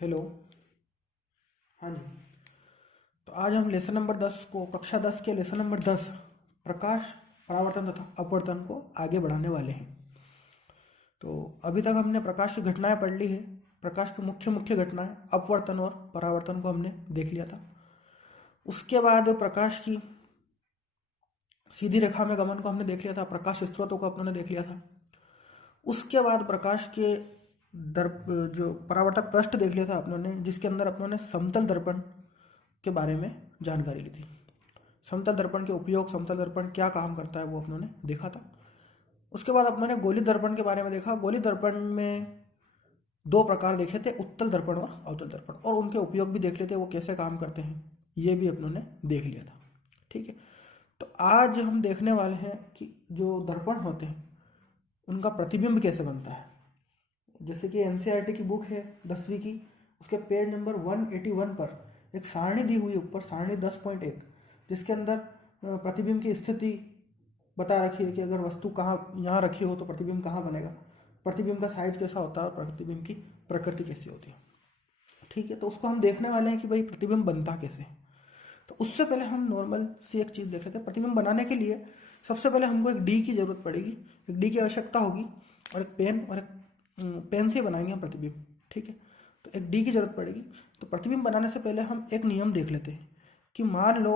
Hello. हाँ जी। तो आज हम लेसन नंबर 10 को कक्षा 10 के लेसन नंबर 10 प्रकाश परावर्तन तथा अपवर्तन को आगे बढ़ाने वाले हैं। तो अभी तक हमने प्रकाश की घटनाएं पढ़ ली है। प्रकाश की मुख्य मुख्य घटनाएं अपवर्तन और परावर्तन को हमने देख लिया था। उसके बाद प्रकाश की सीधी रेखा में गमन को हमने देख लिया था। प्रकाश स्रोतों को अपनों ने देख लिया था। उसके बाद प्रकाश के जो परावर्तक पृष्ठ देख लिया था अपनों ने, जिसके अंदर अपनों ने समतल दर्पण के बारे में जानकारी ली थी। समतल दर्पण के उपयोग, समतल दर्पण क्या काम करता है, वो अपनों ने देखा था। उसके बाद अपनों ने गोलीय दर्पण के बारे में देखा। गोलीय दर्पण में दो प्रकार देखे थे, उत्तल दर्पण और अवतल दर्पण, और उनके उपयोग भी देख लेते, वो कैसे काम करते हैं ये भी अपनों ने देख लिया था। ठीक है। तो आज हम देखने वाले हैं कि जो दर्पण होते हैं उनका प्रतिबिंब कैसे बनता है। जैसे कि एनसीईआरटी की बुक है 10वीं की, उसके पेज नंबर 181 पर एक सारणी दी हुई ऊपर, सारणी 10.1, जिसके अंदर प्रतिबिंब की स्थिति बता रखी है कि अगर वस्तु कहाँ यहाँ रखी हो तो प्रतिबिंब कहाँ बनेगा, प्रतिबिंब का साइज कैसा होता है और प्रतिबिंब की प्रकृति कैसी होती है। ठीक है। तो उसको हम देखने वाले हैं कि भाई प्रतिबिंब बनता कैसे है। तो उससे पहले हम नॉर्मल सी एक चीज़ देख लेते हैं। प्रतिबिंब बनाने के लिए सबसे पहले हमको एक डी की ज़रूरत पड़ेगी, एक डी की आवश्यकता होगी, और एक पेन, और एक पेन से बनाएंगे हम प्रतिबिंब। ठीक है। तो एक डी की जरूरत पड़ेगी। तो प्रतिबिंब बनाने से पहले हम एक नियम देख लेते हैं कि मान लो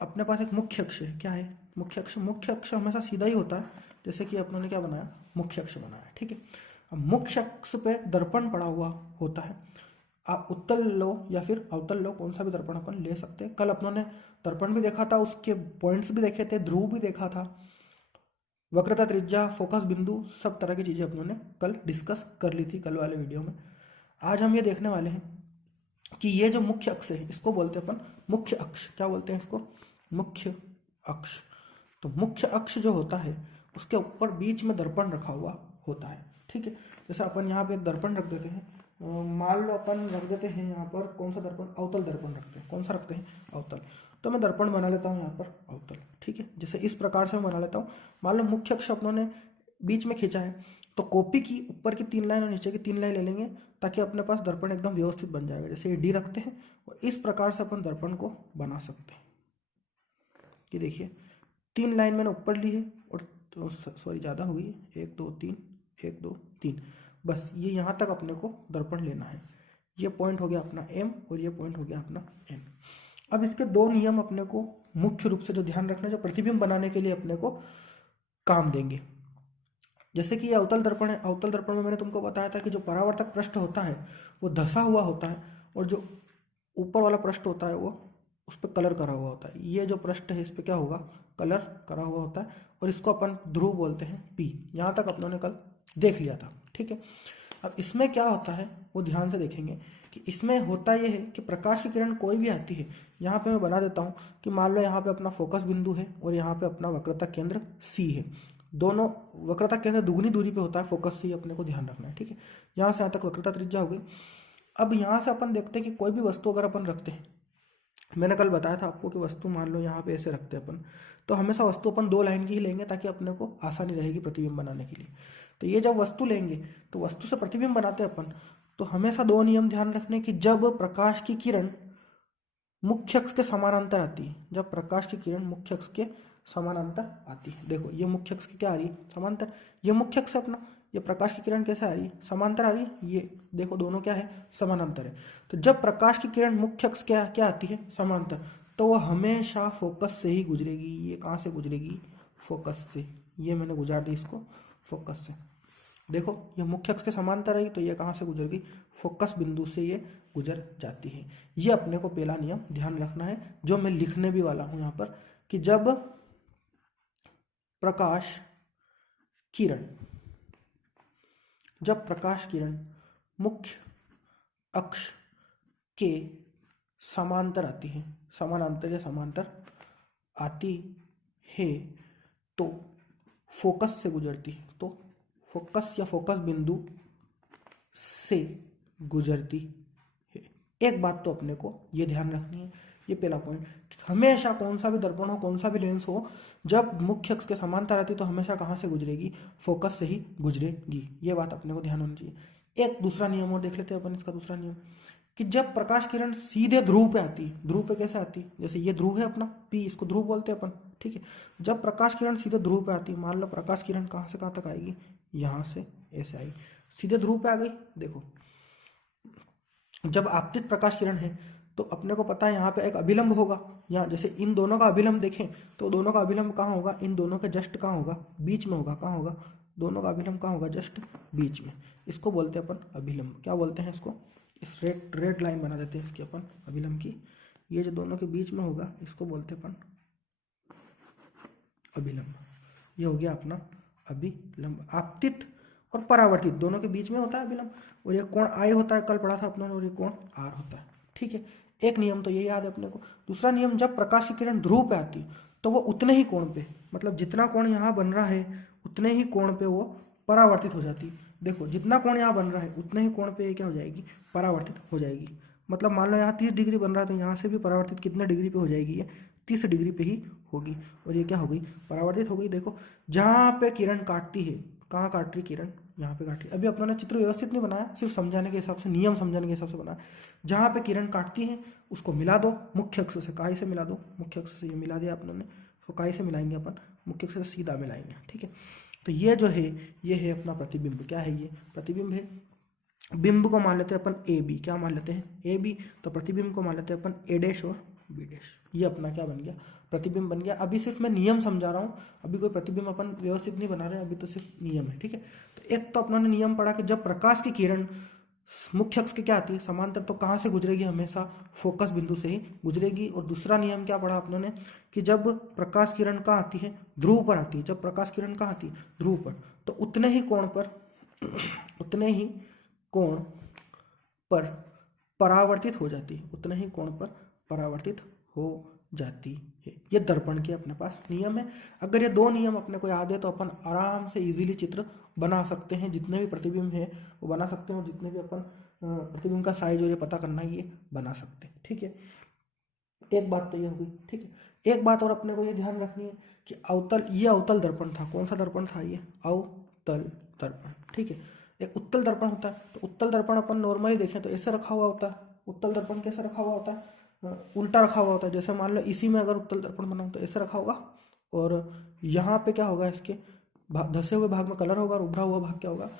अपने पास एक मुख्य अक्ष है। क्या है मुख्य अक्ष? मुख्य अक्ष हमेशा सीधा ही होता है, जैसे कि अपनों ने क्या बनाया, मुख्य अक्ष बनाया। ठीक है। अब मुख्य अक्ष पे दर्पण पड़ा हुआ होता है। आप उत्तल लो या फिर अवतल लो, कौन सा भी दर्पण अपन ले सकते हैं। कल अपनों ने दर्पण भी देखा था, उसके पॉइंट्स भी देखे थे, ध्रुव भी देखा था, वक्रता, त्रिज्या, फोकस बिंदु, सब तरह की चीज़ें अपनों ने कल डिस्कस कर ली थी कल वाले वीडियो में। आज हम ये देखने वाले हैं कि ये जो मुख्य अक्ष है इसको बोलते हैं अपन मुख्य अक्ष। क्या बोलते हैं इसको? मुख्य अक्ष। तो मुख्य अक्ष जो होता है उसके ऊपर बीच में दर्पण रखा हुआ होता है। ठीक है। जैसे अपन यहाँ पे एक दर्पण रख देते हैं, मान लो अपन रख देते हैं यहाँ पर कौन सा दर्पण, अवतल दर्पण रखते हैं। कौन सा रखते हैं? अवतल। तो मैं दर्पण बना लेता हूँ यहाँ पर अवतल। ठीक है। जैसे इस प्रकार से मैं बना लेता हूँ। मान लो मुख्य अक्ष अपनों ने बीच में खींचा है, तो कॉपी की ऊपर की 3 लाइन और नीचे की 3 लाइन ले लेंगे ताकि अपने पास दर्पण एकदम व्यवस्थित बन जाएगा। जैसे ये डी रखते हैं और इस प्रकार से अपन दर्पण को बना सकते हैं। ये देखिए 3 लाइन मैंने ऊपर ली है, और तो सॉरी ज़्यादा हो गई है, 1 2 3, 1 2 3, बस ये यहाँ तक अपने को दर्पण लेना है। ये पॉइंट हो गया अपना एम और ये पॉइंट हो गया अपना एन। अब इसके दो नियम अपने को मुख्य रूप से जो ध्यान रखना, जो प्रतिबिंब बनाने के लिए अपने को काम देंगे। जैसे कि ये अवतल दर्पण है। अवतल दर्पण में मैंने तुमको बताया था कि जो परावर्तक पृष्ठ होता है वो धंसा हुआ होता है, और जो ऊपर वाला पृष्ठ होता है वो उस पर कलर करा हुआ होता है। ये जो पृष्ठ है इस पर क्या होगा, कलर करा हुआ होता है, और इसको अपन ध्रुव बोलते हैं पी। यहाँ तक अपनों ने कल देख लिया था। ठीक है। अब इसमें क्या होता है वो ध्यान से देखेंगे कि इसमें होता यह है कि प्रकाश की किरण कोई भी आती है, यहाँ पे मैं बना देता हूँ कि मान लो यहाँ पे अपना फोकस बिंदु है और यहाँ पे अपना वक्रता केंद्र सी है। दोनों वक्रता केंद्र दुगनी दूरी पे होता है, फोकस सी अपने को ध्यान रखना है। ठीक है। यहाँ से यहाँ तक वक्रता त्रिज्या हो गई। अब यहाँ से अपन देखते हैं कि कोई भी वस्तु अगर अपन रखते हैं, मैंने कल बताया था आपको कि वस्तु मान लो यहाँ पे ऐसे रखते हैं अपन, तो हमेशा वस्तु अपन 2 लाइन की ही लेंगे ताकि अपने को आसानी रहेगी प्रतिबिंब बनाने के लिए। तो ये जब वस्तु लेंगे तो वस्तु से प्रतिबिंब बनाते हैं अपन, तो हमेशा 2 नियम ध्यान रखने कि जब प्रकाश की किरण मुख्य अक्ष के समानांतर आती है, जब प्रकाश की किरण मुख्य अक्ष के समानांतर आती है, देखो ये मुख्य अक्ष की क्या आ रही है, समांतर। ये मुख्य अक्ष है अपना, ये प्रकाश की किरण कैसे आ रही है, समांतर आ रही है। ये देखो दोनों क्या है, समानांतर है। तो जब प्रकाश की किरण मुख्य अक्ष क्या क्या आती है, समांतर, तो वह हमेशा फोकस से ही गुजरेगी। ये कहाँ से गुजरेगी, फोकस से। ये मैंने गुजार दी इसको फोकस से। देखो ये मुख्य अक्ष के समांतर आई, तो ये कहाँ से गुजर गई, फोकस बिंदु से ये गुजर जाती है। ये अपने को पहला नियम ध्यान रखना है, जो मैं लिखने भी वाला हूं यहाँ पर, कि जब प्रकाश किरण मुख्य अक्ष के समांतर आती है, समानांतर या समांतर आती है, तो फोकस से गुजरती है, तो फोकस या फोकस बिंदु से गुजरती है। एक बात तो अपने को ये ध्यान रखनी है, ये पहला पॉइंट, हमेशा कौन सा भी दर्पण हो, कौन सा भी लेंस हो, जब मुख्य अक्ष के समांतर आती तो हमेशा कहाँ से गुजरेगी, फोकस से ही गुजरेगी। ये बात अपने को ध्यान होनी चाहिए। एक दूसरा नियम और देख लेते हैं अपन इसका दूसरा नियम, कि जब प्रकाश किरण सीधे ध्रुव पे आती है, ध्रुव पे कैसे आती है, जैसे ये ध्रुव है अपना पी, इसको ध्रुव बोलते हैं अपन, ठीक है। जब प्रकाश किरण सीधे ध्रुव पे आती है, मान लो प्रकाश किरण कहाँ से कहाँ तक आएगी, यहाँ से ऐसे आएगी, सीधे ध्रुव पे आ गई। देखो जब आपतित प्रकाश किरण है तो अपने को पता है यहाँ पे एक अभिलंब होगा, यहाँ जैसे इन दोनों का अभिलंब देखें तो दोनों का अभिलंब कहाँ होगा, इन दोनों के जस्ट कहाँ होगा, बीच में होगा। कहाँ होगा, दोनों का अभिलंब कहाँ होगा, जस्ट बीच में। इसको बोलते हैं अपन अभिलंब। क्या बोलते हैं इसको, इस रेड लाइन बना देते हैं इसकी अपन अभिलंब की, ये जो दोनों के बीच में होगा इसको बोलते हैं अपन अभिलंब। ये हो गया अपना अभिलंब। आपतित और परावर्तित दोनों के बीच में होता है अभिलंब, और ये कोण आई होता है, कल पढ़ा था अपने, और ये कोण आर होता है, ठीक है। एक नियम तो ये याद है अपने को। दूसरा नियम, जब प्रकाश की किरण ध्रुव पे आती तो वो उतने ही कोण पे, मतलब जितना कोण यहाँ बन रहा है उतने ही कोण पे वो परावर्तित हो जाती। देखो जितना कोण यहाँ बन रहा है उतने ही कोण पे ये क्या हो जाएगी, परावर्तित हो जाएगी। मतलब मान लो यहाँ 30 डिग्री बन रहा है तो यहाँ से भी परावर्तित कितने डिग्री पे हो जाएगी, ये 30 डिग्री पे ही होगी, और ये क्या हो गई, परावर्तित हो गई। देखो जहाँ पे किरण काटती है, कहाँ काट रही किरण, यहाँ पे काट रही। अभी अपनों ने चित्र व्यवस्थित नहीं बनाया, सिर्फ समझाने के हिसाब से, नियम समझाने के हिसाब से बनाया। जहाँ पे किरण काटती है उसको मिला दो मुख्य अक्ष से, काई से मिला दो, मुख्य अक्ष से ये मिला दिया अपनों ने, उसको काई से मिलाएंगे अपन, मुख्य अक्ष से सीधा मिलाएंगे, ठीक है। तो ये जो है ये है अपना प्रतिबिंब। क्या है, ये प्रतिबिंब है। बिंब को मान लेते हैं अपन ए बी, क्या मान लेते हैं, ए बी। तो प्रतिबिंब को मान लेते हैं अपन ए डैश और बी डैश। ये अपना क्या बन गया, प्रतिबिंब बन गया। अभी सिर्फ मैं नियम समझा रहा हूँ, अभी कोई प्रतिबिंब अपन व्यवस्थित नहीं बना रहे हैं, अभी तो सिर्फ नियम है, ठीक है। तो एक तो अपना ने नियम पढ़ा कि जब प्रकाश की किरण मुख्य अक्ष के क्या आती है, समांतर, तो कहाँ से गुजरेगी, हमेशा फोकस बिंदु से ही गुजरेगी। और दूसरा नियम क्या पढ़ा अपनों ने, कि जब प्रकाश किरण कहाँ आती है, ध्रुव पर आती है। जब प्रकाश किरण कहाँ आती है, ध्रुव पर, तो उतने ही कोण पर उतने ही कोण पर परावर्तित हो जाती है, उतने ही कोण पर परावर्तित हो जाती है। ये दर्पण के अपने पास नियम है। अगर ये दो नियम अपने को याद है तो अपन आराम से इजीली चित्र बना सकते हैं, जितने भी प्रतिबिंब है वो बना सकते हैं, और जितने भी अपन प्रतिबिंब का साइज और ये पता करना है ये बना सकते हैं, ठीक है। एक बात तो ये होगी, ठीक है। एक बात और अपने को ये ध्यान रखनी है कि अवतल, ये अवतल दर्पण था। कौन सा दर्पण था, ये अवतल दर्पण, ठीक है। एक उत्तल दर्पण होता है, तो उत्तल दर्पण अपन नॉर्मली देखें तो ऐसे रखा हुआ होता है। उत्तल दर्पण कैसे रखा हुआ होता है, उल्टा रखा हुआ होता है। जैसे मान लो इसी में अगर उत्तल दर्पण बना हो तो ऐसे रखा होगा, और यहाँ पे क्या होगा, इसके धसे हुए भाग में कलर होगा, और उभरा हुआ भाग क्या होगा,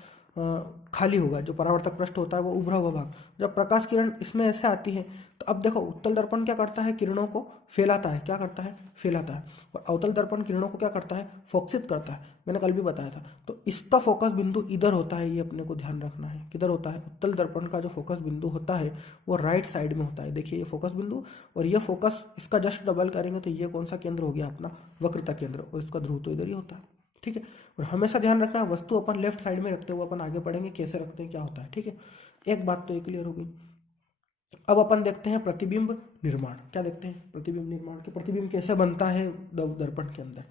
खाली होगा। जो परावर्तक पृष्ठ होता है वो उभरा हुआ भाग। जब प्रकाश किरण इसमें ऐसे आती है तो अब देखो उत्तल दर्पण क्या करता है, किरणों को फैलाता है। क्या करता है, फैलाता है। और अवतल दर्पण किरणों को क्या करता है, फोकसित करता है। मैंने कल भी बताया था। तो इसका फोकस बिंदु इधर होता है, ये अपने को ध्यान रखना है। किधर होता है, उत्तल दर्पण का जो फोकस बिंदु होता है वो राइट साइड में होता है। देखिए ये फोकस बिंदु, और ये फोकस, इसका जस्ट डबल करेंगे तो ये कौन सा केंद्र हो गया अपना, वक्रता केंद्र, और इसका ध्रुव तो इधर ही होता है, ठीक है। और हमेशा ध्यान रखना है वस्तु अपन लेफ्ट साइड में रखते हुए अपन आगे बढ़ेंगे, कैसे रखते हैं क्या होता है, ठीक है। एक बात तो ये क्लियर होगी। अब अपन देखते हैं प्रतिबिंब निर्माण। क्या देखते हैं, प्रतिबिंब निर्माण, कि प्रतिबिंब कैसे बनता है दर्पण के अंदर।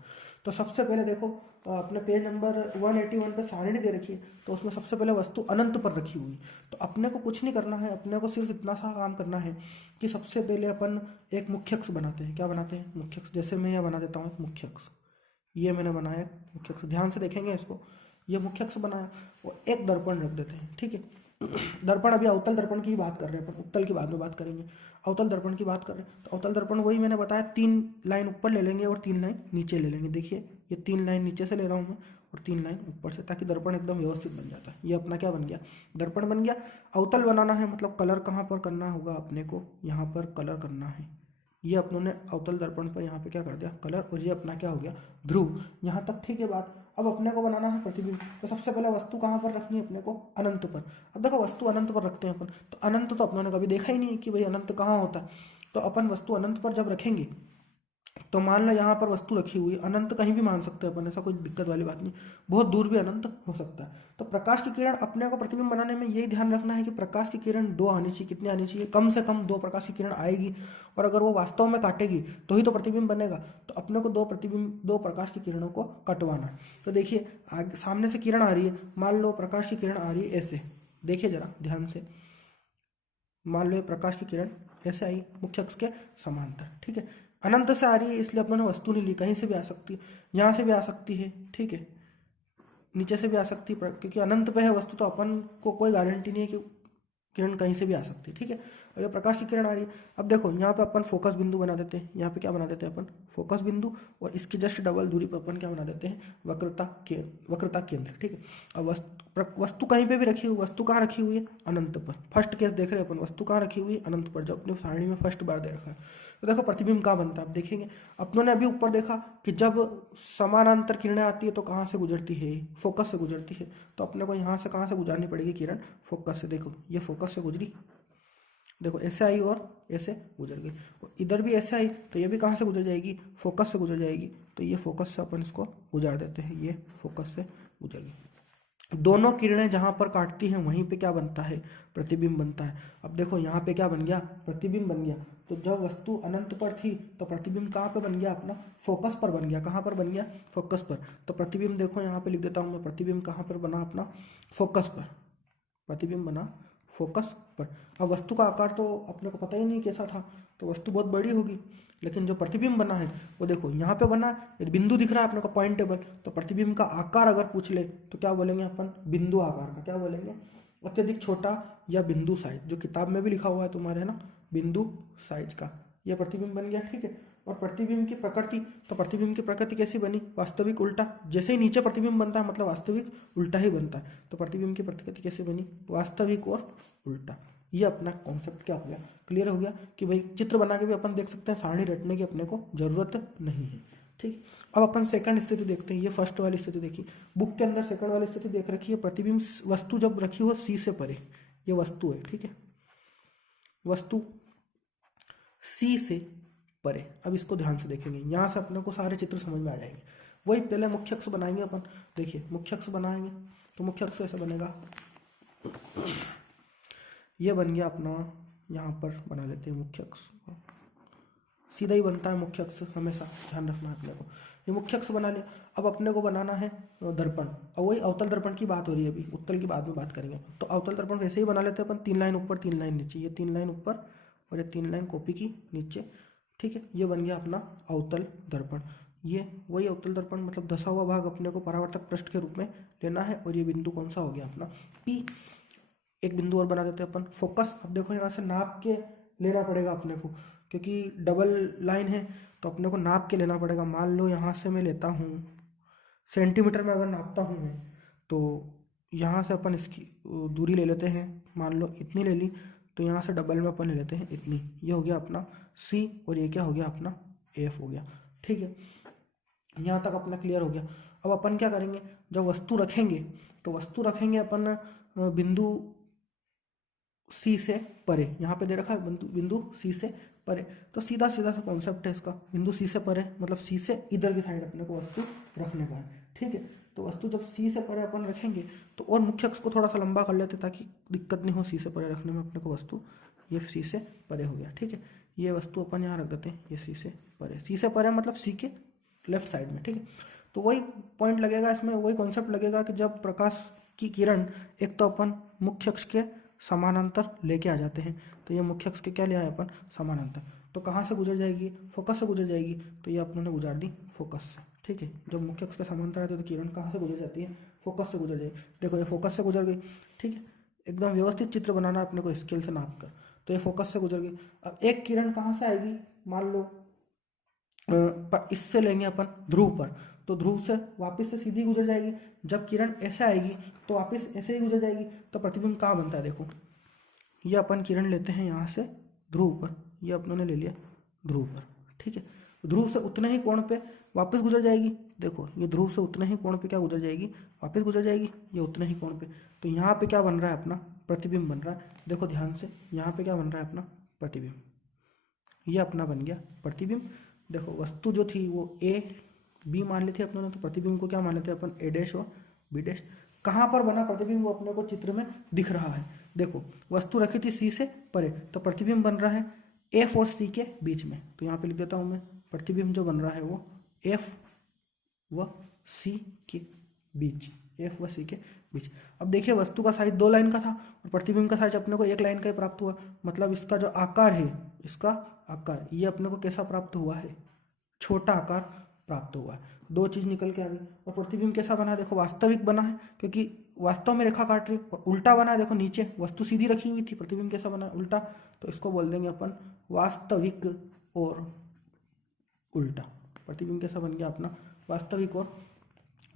तो सबसे पहले देखो अपने पेज नंबर 181 पे सारणी दे रखी है, तो उसमें सबसे पहले वस्तु अनंत पर रखी हुई। तो अपने को कुछ नहीं करना है, अपने को सिर्फ इतना सा काम करना है कि सबसे पहले अपन एक मुख्य अक्ष बनाते हैं। क्या बनाते हैं, मुख्य अक्ष। जैसे मैं यह बना देता हूँ एक मुख्य अक्ष, ये मैंने बनाया मुख्य अक्ष, ध्यान से देखेंगे इसको, ये मुख्य अक्ष बनाया, और एक दर्पण रख देते हैं, ठीक है। दर्पण, अभी अवतल दर्पण की बात कर रहे हैं अपन, उत्तल की बाद में बात करेंगे। अवतल दर्पण की बात कर रहे हैं तो अवतल दर्पण वही मैंने बताया, 3 लाइन ऊपर ले लेंगे और 3 लाइन नीचे ले लेंगे। देखिए ये 3 लाइन नीचे से ले रहा हूँ मैं, और 3 लाइन ऊपर से, ताकि दर्पण एकदम व्यवस्थित बन जाता है। ये अपना क्या बन गया, दर्पण बन गया। अवतल बनाना है, मतलब कलर कहाँ पर करना होगा अपने को, यहाँ पर कलर करना है। ये अपनों ने अवतल दर्पण पर यहाँ पे क्या कर दिया, कलर, और ये अपना क्या हो गया, ध्रुव। यहाँ तक ठीक है बात। अब अपने को बनाना है प्रतिबिंब, तो सबसे पहले वस्तु कहाँ पर रखनी है अपने को, अनंत पर। अब देखो वस्तु अनंत पर रखते हैं अपन, तो अनंत तो अपनों ने कभी देखा ही नहीं कि भाई अनंत कहाँ होता है। तो अपन वस्तु अनंत पर जब रखेंगे, तो मान लो यहाँ पर वस्तु रखी हुई, अनंत कहीं भी मान सकते हैं अपन, ऐसा कोई दिक्कत वाली बात नहीं, बहुत दूर भी अनंत हो सकता है। तो प्रकाश की किरण, अपने को प्रतिबिंब बनाने में यही ध्यान रखना है कि प्रकाश की किरण 2 आनी चाहिए। कितनी आनी चाहिए, कम से कम 2 प्रकाश की किरण आएगी, और अगर वो वास्तव में काटेगी तो ही तो प्रतिबिंब बनेगा। तो अपने को 2 प्रकाश की किरणों को कटवाना है। तो देखिए आगे सामने से किरण आ रही है, मान लो प्रकाश की किरण आ रही है ऐसे, देखिए जरा ध्यान से, मान लो प्रकाश की किरण ऐसे आई मुख्य अक्ष के समांतर, ठीक है। अनंत से आ रही है, इसलिए अपने वस्तु नहीं ली, कहीं से भी आ सकती है, यहाँ से भी आ सकती है, ठीक है, नीचे से भी आ सकती है, क्योंकि अनंत पे है वस्तु तो अपन को कोई गारंटी नहीं है कि किरण कहीं से भी आ सकती है, ठीक है। और ये प्रकाश की किरण आ रही है। अब देखो यहाँ पे अपन फोकस बिंदु बना देते हैं, यहाँ पे क्या बना देते हैं अपन, फोकस बिंदु, और इसकी जस्ट डबल दूरी पर अपन क्या बना देते हैं, वक्रता केंद्र, ठीक है। अब वस्तु कहीं पे भी रखी हुई, वस्तु कहाँ रखी हुई है, अनंत पर। फर्स्ट केस देख रहे हैं अपन, वस्तु कहाँ रखी हुई है, अनंत पर, जो अपनी सारणी में फर्स्ट बार दे रखा है। तो देखो प्रतिबिंब कहाँ बनता है, आप देखेंगे अपनों ने अभी ऊपर देखा कि जब समानांतर किरणें आती है तो कहाँ से गुजरती है, फोकस से गुजरती है। तो अपने को यहाँ से कहाँ से गुजारनी पड़ेगी किरण, फोकस से। देखो ये फोकस से गुजरी, देखो ऐसे आई और ऐसे गुजर गई, इधर भी ऐसे आई तो ये भी कहाँ से गुजर जाएगी, फोकस से गुजर जाएगी। तो ये फोकस से अपन इसको गुजार देते हैं, ये फोकस से गुजर गई। दोनों किरणें जहां पर काटती हैं वहीं पे क्या बनता है, प्रतिबिंब बनता है। अब देखो यहाँ पे क्या बन गया, प्रतिबिंब बन गया। तो जब वस्तु अनंत पर थी तो प्रतिबिंब कहाँ पे बन गया, अपना फोकस पर बन गया। कहाँ पर बन गया, फोकस पर। तो प्रतिबिंब देखो यहाँ पे लिख देता हूँ मैं, प्रतिबिंब कहाँ पर बना, अपना फोकस पर। प्रतिबिंब बना फोकस पर। अब वस्तु का आकार तो अपने को पता ही नहीं कैसा था, तो वस्तु बहुत बड़ी होगी, लेकिन जो प्रतिबिंब बना है वो देखो यहाँ पे बना, एक बिंदु दिख रहा है अपने को पॉइंटेबल। तो प्रतिबिंब का आकार अगर पूछ ले तो क्या बोलेंगे अपन, बिंदु आकार का क्या बोलेंगे, अत्यधिक छोटा या बिंदु साइज, जो किताब में भी लिखा हुआ है तुम्हारे, है ना, बिंदु साइज का। यह प्रतिबिंब बन गया, ठीक है। और प्रतिबिंब की प्रकृति, तो प्रतिबिंब की प्रकृति कैसी बनी, वास्तविक उल्टा। जैसे ही नीचे प्रतिबिंब बनता है मतलब वास्तविक उल्टा ही बनता है। तो प्रतिबिंब की प्रकृति कैसी बनी, वास्तविक और उल्टा। ये अपना कॉन्सेप्ट क्या हो गया, क्लियर हो गया कि भाई चित्र बना के भी अपन देख सकते हैं, सारणी रटने की अपने को जरूरत नहीं है, ठीक। अब अपन सेकंड स्थिति देखते हैं। ये फर्स्ट वाली स्थिति देखी, बुक के अंदर सेकंड वाली स्थिति देख रखी है, प्रतिबिंब वस्तु जब रखी हो सी से परे, ये वस्तु है, ठीक है, वस्तु सी से परे। अब इसको ध्यान से देखेंगे, यहाँ से अपने को सारे चित्र समझ में आ जाएंगे। वही पहले मुख्य अक्ष बनाएंगे अपन। देखिए मुख्य अक्ष बनाएंगे तो मुख्य अक्ष ऐसा बनेगा, ये बन गया अपना, यहाँ पर बना लेते हैं मुख्य अक्ष, सीधा ही बनता है मुख्य अक्ष, हमेशा ध्यान रखना है अपने को। ये मुख्य अक्ष बना लिया। अब अपने को बनाना है दर्पण, और वही अवतल दर्पण की बात हो रही है अभी, उत्तल की बाद में बात करेंगे। तो अवतल दर्पण वैसे ही बना लेते हैं अपन, 3 लाइन ऊपर 3 लाइन नीचे, ये 3 लाइन ऊपर और ये 3 लाइन कॉपी की नीचे, ठीक है। ये बन गया अपना अवतल दर्पण। ये वही अवतल दर्पण, मतलब धसा हुआ भाग अपने को परावर्तक पृष्ठ के रूप में लेना है। और ये बिंदु कौन सा हो गया अपना, पी। एक बिंदु और बना देते हैं अपन, फोकस। अब देखो यहाँ से नाप के लेना पड़ेगा अपने को, क्योंकि डबल लाइन है तो अपने को नाप के लेना पड़ेगा। मान लो यहाँ से मैं लेता हूँ सेंटीमीटर में, अगर नापता हूँ मैं, तो यहाँ से अपन इसकी दूरी ले लेते हैं, मान लो इतनी ले ली, तो यहाँ से डबल में अपन ले लेते हैं इतनी। ये हो गया अपना सी, और ये क्या हो गया अपना एफ हो गया, ठीक है। यहाँ तक अपना क्लियर हो गया। अब अपन क्या करेंगे, जब वस्तु रखेंगे तो वस्तु रखेंगे अपन बिंदु सी से परे, यहाँ पे दे रखा है बिंदु सी से परे। तो सीधा सीधा सा कॉन्सेप्ट है इसका, बिंदु सी से परे मतलब सी से इधर की साइड अपने को वस्तु रखने का है, ठीक है। तो वस्तु जब सी से परे अपन रखेंगे तो और मुख्य अक्ष को थोड़ा सा लंबा कर लेते ताकि दिक्कत नहीं हो सी से परे रखने में अपने को वस्तु। ये सी से परे हो गया, ठीक है। ये वस्तु अपन यहाँ रख देते हैं, ये सी से परे। सी से परे मतलब सी के लेफ्ट साइड में, ठीक है। तो वही पॉइंट लगेगा इसमें, वही कॉन्सेप्ट लगेगा कि जब प्रकाश की किरण, एक तो अपन मुख्य अक्ष के समानांतर लेके आ जाते हैं, तो ये मुख्य अक्ष के क्या ले आए अपन, समानांतर। तो कहाँ से गुजर जाएगी, फोकस से गुजर जाएगी। तो ये अपनों ने गुजार दी फोकस से, ठीक है। जब मुख्य अक्ष के समानांतर आते हैं तो किरण कहाँ से गुजर जाती है, फोकस से गुजर जाएगी। देखो ये फोकस से गुजर गई, ठीक है। एकदम व्यवस्थित चित्र बनाना अपने को स्केल से नाप कर। तो ये फोकस से गुजर गई। अब एक किरण कहाँ से आएगी, मान लो इससे लेंगे अपन ध्रुव पर, तो ध्रुव से वापस से सीधी गुजर जाएगी। जब किरण ऐसे आएगी तो वापस ऐसे ही गुजर जाएगी। तो प्रतिबिंब कहाँ बनता है, देखो ये अपन किरण लेते हैं यहाँ से ध्रुव पर, ये अपनों ने ले लिया ध्रुव पर, ठीक है। ध्रुव से उतने ही कोण पे वापस गुजर जाएगी। देखो ये ध्रुव से उतने ही कोण पे क्या गुजर जाएगी, वापस गुजर जाएगी, ये उतने ही कोण पे। तो यहाँ पे क्या बन रहा है अपना, प्रतिबिंब बन रहा है। देखो ध्यान से, यहाँ पे क्या बन रहा है अपना, प्रतिबिंब। ये अपना बन गया प्रतिबिंब। देखो वस्तु जो थी वो ए बी मान ली थी अपनों ने, तो प्रतिबिंब को क्या मान लेते हैं अपन, ए डैश और बी डैश। कहाँ पर बना प्रतिबिंब वो अपने को चित्र में दिख रहा है। देखो वस्तु रखी थी सी से परे, तो प्रतिबिंब बन रहा है एफ और सी के बीच में। तो यहाँ पे लिख देता हूँ मैं, प्रतिबिंब जो बन रहा है वो एफ व सी के बीच, एफ व सी के बीच। अब देखिए वस्तु का साइज 2 लाइन का था और प्रतिबिंब का साइज अपने को 1 लाइन का ही प्राप्त हुआ। मतलब इसका जो आकार है, इसका आकार ये अपने को कैसा प्राप्त हुआ है, छोटा आकार प्राप्त हुआ है, दो चीज निकल के आ गई। और प्रतिबिंब कैसा बना है देखो, वास्तविक बना है क्योंकि वास्तव में रेखा काट रही है। और उल्टा बना है देखो, नीचे वस्तु सीधी रखी हुई थी, प्रतिबिंब कैसा बना है उल्टा, तो इसको बोल देंगे अपन वास्तविक और उल्टा। प्रतिबिंब कैसा बन गया अपना, वास्तविक और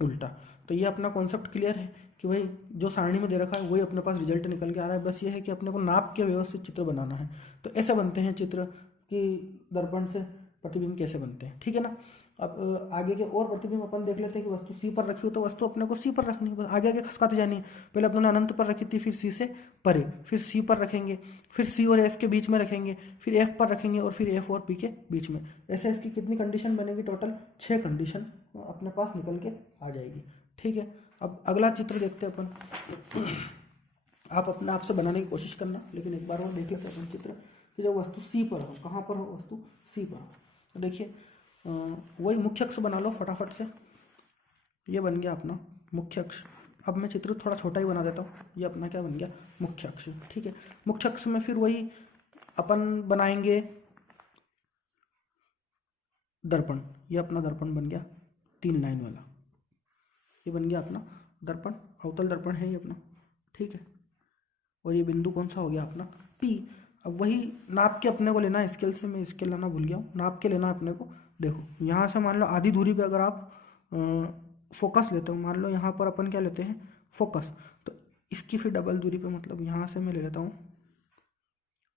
उल्टा। तो ये अपना कॉन्सेप्ट क्लियर है कि भाई जो सारणी में दे रखा है वही अपने पास रिजल्ट निकल के आ रहा है, बस ये है कि अपने को नाप के व्यवस्थित चित्र बनाना है। तो ऐसे बनते हैं चित्र कि दर्पण से प्रतिबिंब कैसे बनते हैं, ठीक है ना। अब आगे के और प्रतिबिंब अपन देख लेते हैं कि वस्तु सी पर रखी हो तो वस्तु अपने को सी पर रखनी है, बस आगे आगे खसकाते जानी है। पहले अपने अनंत पर रखी थी, फिर सी से परे, फिर सी पर रखेंगे, फिर सी और एफ के बीच में रखेंगे, फिर एफ पर रखेंगे और फिर एफ और पी के बीच में। ऐसे इसकी कितनी कंडीशन बनेगी, टोटल 6 कंडीशन अपने पास निकल के आ जाएगी, ठीक है। अब अगला चित्र देखते हैं अपन। आप अपने आप से बनाने की कोशिश करना, लेकिन एक बार और देख लेते हैं अपन चित्र कि जब वस्तु सी पर हो, कहाँ पर हो, वस्तु सी पर हो। तो देखिए वही मुख्य अक्ष बना लो फटाफट से, ये बन गया अपना मुख्य अक्ष। अब मैं चित्र थोड़ा छोटा ही बना देता हूँ, ये अपना क्या बन गया, मुख्य अक्ष, ठीक है। मुख्य अक्ष में फिर वही अपन बनाएंगे दर्पण, ये अपना दर्पण बन गया 3 लाइन वाला, ये बन गया अपना दर्पण, अवतल दर्पण है ये अपना, ठीक है। और ये बिंदु कौन सा हो गया अपना P। अब वही नाप के अपने को लेना है, स्केल से मैं स्केल लाना भूल गया हूँ, नाप के लेना है अपने को। देखो यहाँ से मान लो आधी दूरी पे अगर आप फोकस लेते हो, मान लो यहाँ पर अपन क्या लेते हैं फोकस, तो इसकी फिर डबल दूरी पे, मतलब यहाँ से मैं ले लेता हूँ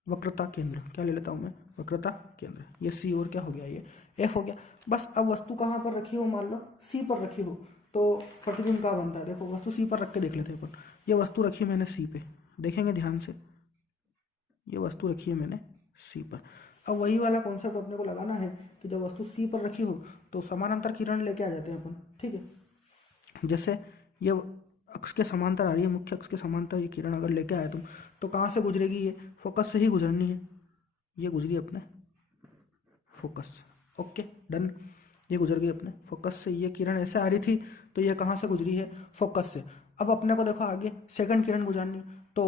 वक्रता केंद्र, क्या ले लेता हूँ मैं, वक्रता केंद्र। ये सी और क्या हो गया, ये एफ हो गया। बस अब वस्तु कहाँ पर रखी हो, मान लो सी पर रखी हो, तो प्रतिबिंब कहाँ बनता है, देखो वस्तु सी पर रख के देख लेते हैं अपन। ये वस्तु रखी है मैंने सी पे, देखेंगे ध्यान से, ये वस्तु रखी है मैंने सी पर। अब वही वाला कॉन्सेप्ट अपने को लगाना है कि जब वस्तु सी पर रखी हो तो समानांतर किरण लेके आ जाते हैं अपन, ठीक है। जैसे ये अक्ष के समांतर आ रही है, मुख्य अक्ष के समांतर ये किरण अगर लेके आए तुम, तो कहाँ से गुजरेगी, ये फोकस से ही गुजरनी है, ये गुजरी अपने फोकस, ओके डन। ये गुजर गई अपने फोकस से, ये किरण ऐसे आ रही थी तो ये कहाँ से गुजरी है, फोकस से। अब अपने को देखो आगे सेकंड किरण गुजरनी, तो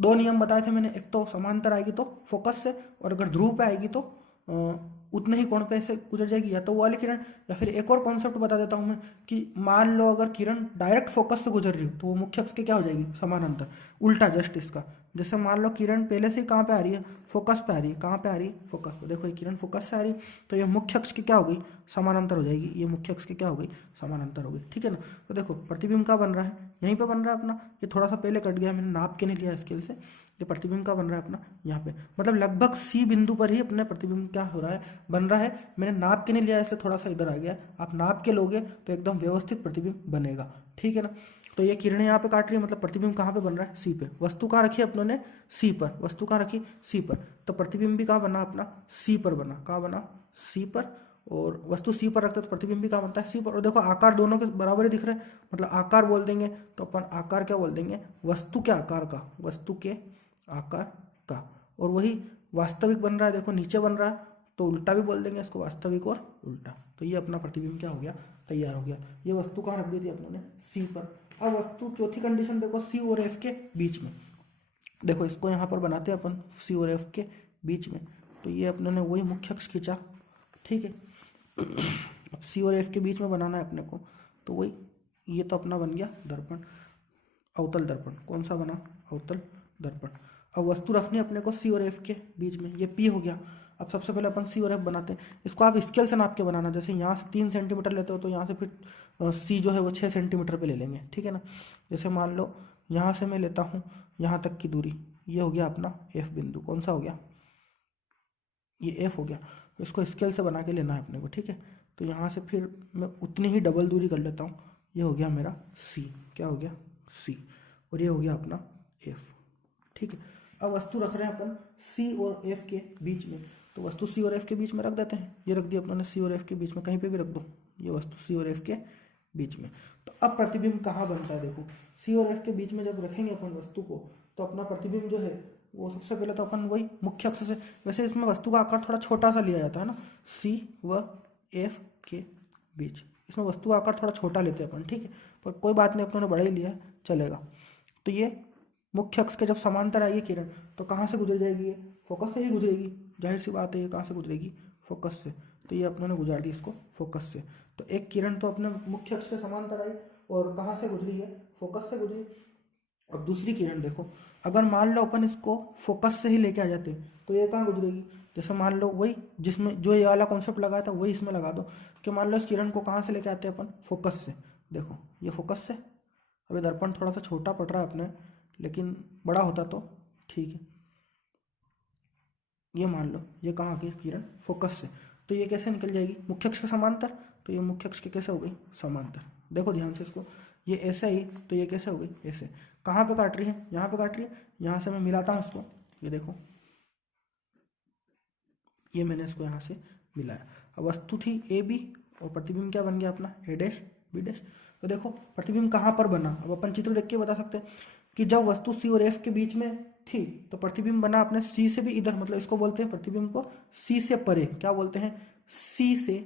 2 नियम बताए थे मैंने, एक तो समांतर आएगी तो फोकस से, और अगर ध्रुव पे आएगी तो उतने ही कोण पे से गुजर जाएगी, या तो वो वाली किरण। या फिर एक और कॉन्सेप्ट बता देता हूँ मैं कि मान लो अगर किरण डायरेक्ट फोकस से गुजर रही हो तो वो मुख्य अक्ष के क्या हो जाएगी, समानांतर। उल्टा जस्ट इसका, जैसे मान लो किरण पहले से कहाँ पे आ रही है, फोकस पे आ रही है, कहाँ पे आ रही है, फोकस पे। देखो ये किरण फोकस से आ रही है तो ये मुख्य अक्ष की क्या हो गई, समानांतर हो जाएगी, ये मुख्य अक्ष की क्या हो गई, समानांतर हो गई, ठीक है ना। तो देखो प्रतिबिंब का बन रहा है, यहीं पे बन रहा है अपना, ये थोड़ा सा पहले कट गया, मैंने नाप के नहीं लिया स्केल से। ये प्रतिबिंब का बन रहा है अपना यहाँ पे, मतलब लगभग सी बिंदु पर ही अपने प्रतिबिंब क्या हो रहा है, बन रहा है। मैंने नाप के नहीं लिया इसलिए थोड़ा सा इधर आ गया, आप नाप के लोगे तो एकदम व्यवस्थित प्रतिबिंब बनेगा, ठीक है ना। तो ये किरणें यहाँ पे काट रही है, मतलब प्रतिबिंब कहाँ पे बन रहा है, सी पे। वस्तु कहाँ रखी है अपनों ने, सी पर, वस्तु कहाँ रखी, सी पर, तो प्रतिबिंब भी कहाँ बना अपना, सी पर बना, कहाँ बना, सी पर। और वस्तु सी पर रखते तो प्रतिबिंब भी कहाँ बनता है, सी पर। और देखो आकार दोनों के बराबर ही दिख रहे हैं, मतलब आकार बोल देंगे तो अपन आकार क्या बोल देंगे, वस्तु के आकार का, वस्तु के आकार का। और वही वास्तविक बन रहा है, देखो नीचे बन रहा है तो उल्टा भी बोल देंगे इसको, वास्तविक और उल्टा। तो ये अपना प्रतिबिंब क्या हो गया, तैयार हो गया। ये वस्तु कहाँ रख दी थी अपनों ने, सी पर। अब वस्तु चौथी कंडीशन देखो, सी और एफ के बीच में। देखो इसको यहाँ पर बनाते हैं अपन, सी और एफ के बीच में। तो ये अपने ने वही मुख्य अक्ष खींचा, ठीक है। अब सी और एफ के बीच में बनाना है अपने को, तो वही ये तो अपना बन गया दर्पण, अवतल दर्पण। कौन सा बना, अवतल दर्पण। अब वस्तु रखनी है अपने को सी और एफ के बीच में, ये पी हो गया। अब सबसे पहले अपन सी और एफ बनाते हैं, इसको आप स्केल से नाप के बनाना। जैसे यहाँ से 3 सेंटीमीटर लेते हो तो यहाँ से फिर सी जो है वो 6 सेंटीमीटर पे ले लेंगे, ठीक है ना। जैसे मान लो यहाँ से मैं लेता हूँ यहाँ तक की दूरी, ये हो गया अपना एफ बिंदु। कौन सा हो गया, ये एफ हो गया। तो इसको स्केल से बना के लेना है अपने को, ठीक है। तो यहाँ से फिर मैं उतनी ही डबल दूरी कर लेता हूँ, ये हो गया मेरा सी, क्या हो गया, सी। और ये हो गया अपना एफ, ठीक है। अब वस्तु रख रहे हैं अपन सी और एफ के बीच में, तो वस्तु सी और एफ के बीच में रख देते हैं। ये रख दिया अपने सी और एफ के बीच में, कहीं पे भी रख दो, ये वस्तु सी और एफ के बीच में। तो अब प्रतिबिंब कहाँ बनता है, देखो सी और एफ के बीच में जब रखेंगे अपन वस्तु को, तो अपना प्रतिबिंब जो है वो सबसे पहले तो अपन वही मुख्य अक्ष से, वैसे इसमें वस्तु का आकार थोड़ा छोटा सा लिया जाता है ना, सी व एफ के बीच, इसमें वस्तु का आकार थोड़ा छोटा लेते हैं अपन, ठीक है। पर कोई बात नहीं, अपनों ने बड़ा ही लिया, चलेगा। तो ये मुख्य अक्ष के जब समांतर आएगी किरण तो कहाँ से गुजर जाएगी, ये फोकस से ही गुजरेगी, जाहिर सी बात है। ये कहाँ से गुजरेगी, फोकस से। तो ये अपनों ने गुजार दी इसको फोकस से। तो एक किरण तो अपने मुख्य अक्ष के समांतर आई और कहाँ से गुजरी है, फोकस से गुजरी। अब दूसरी किरण देखो, अगर मान लो अपन इसको फोकस से ही लेके आ जाते तो ये कहाँ गुजरेगी, जैसे मान लो वही जिसमें जो ये वाला कॉन्सेप्ट लगाया था वही इसमें लगा दो कि मान लो इस किरण को कहाँ से लेके आते हैं अपन, फोकस से। देखो ये फोकस से, अभी दर्पण थोड़ा सा छोटा पड़ रहा है अपने, लेकिन बड़ा होता तो ठीक है। ये मान लो ये कहाँ आ गई किरण, फोकस से, तो ये कैसे निकल जाएगी, मुख्य अक्ष के समांतर, तो ये मुख्य अक्ष के कैसे हो गई, समांतर। देखो ध्यान से इसको, ये ऐसे ही तो ये कैसे हो गई, ऐसे। कहाँ पे काट रही है, यहाँ पे काट रही है, यहाँ से मैं मिलाता हूँ इसको, ये देखो ये मैंने इसको यहाँ से मिलाया। अब वस्तु थी ए बी और प्रतिबिंब क्या बन गया अपना, ए डैश बी डैश। तो देखो प्रतिबिंब कहाँ पर बना, अब अपन चित्र देख के बता सकते हैं कि जब वस्तु सी और एफ के बीच में थी तो प्रतिबिंब बना अपने सी से भी इधर, मतलब इसको बोलते हैं प्रतिबिंब को सी से परे, क्या बोलते हैं, सी से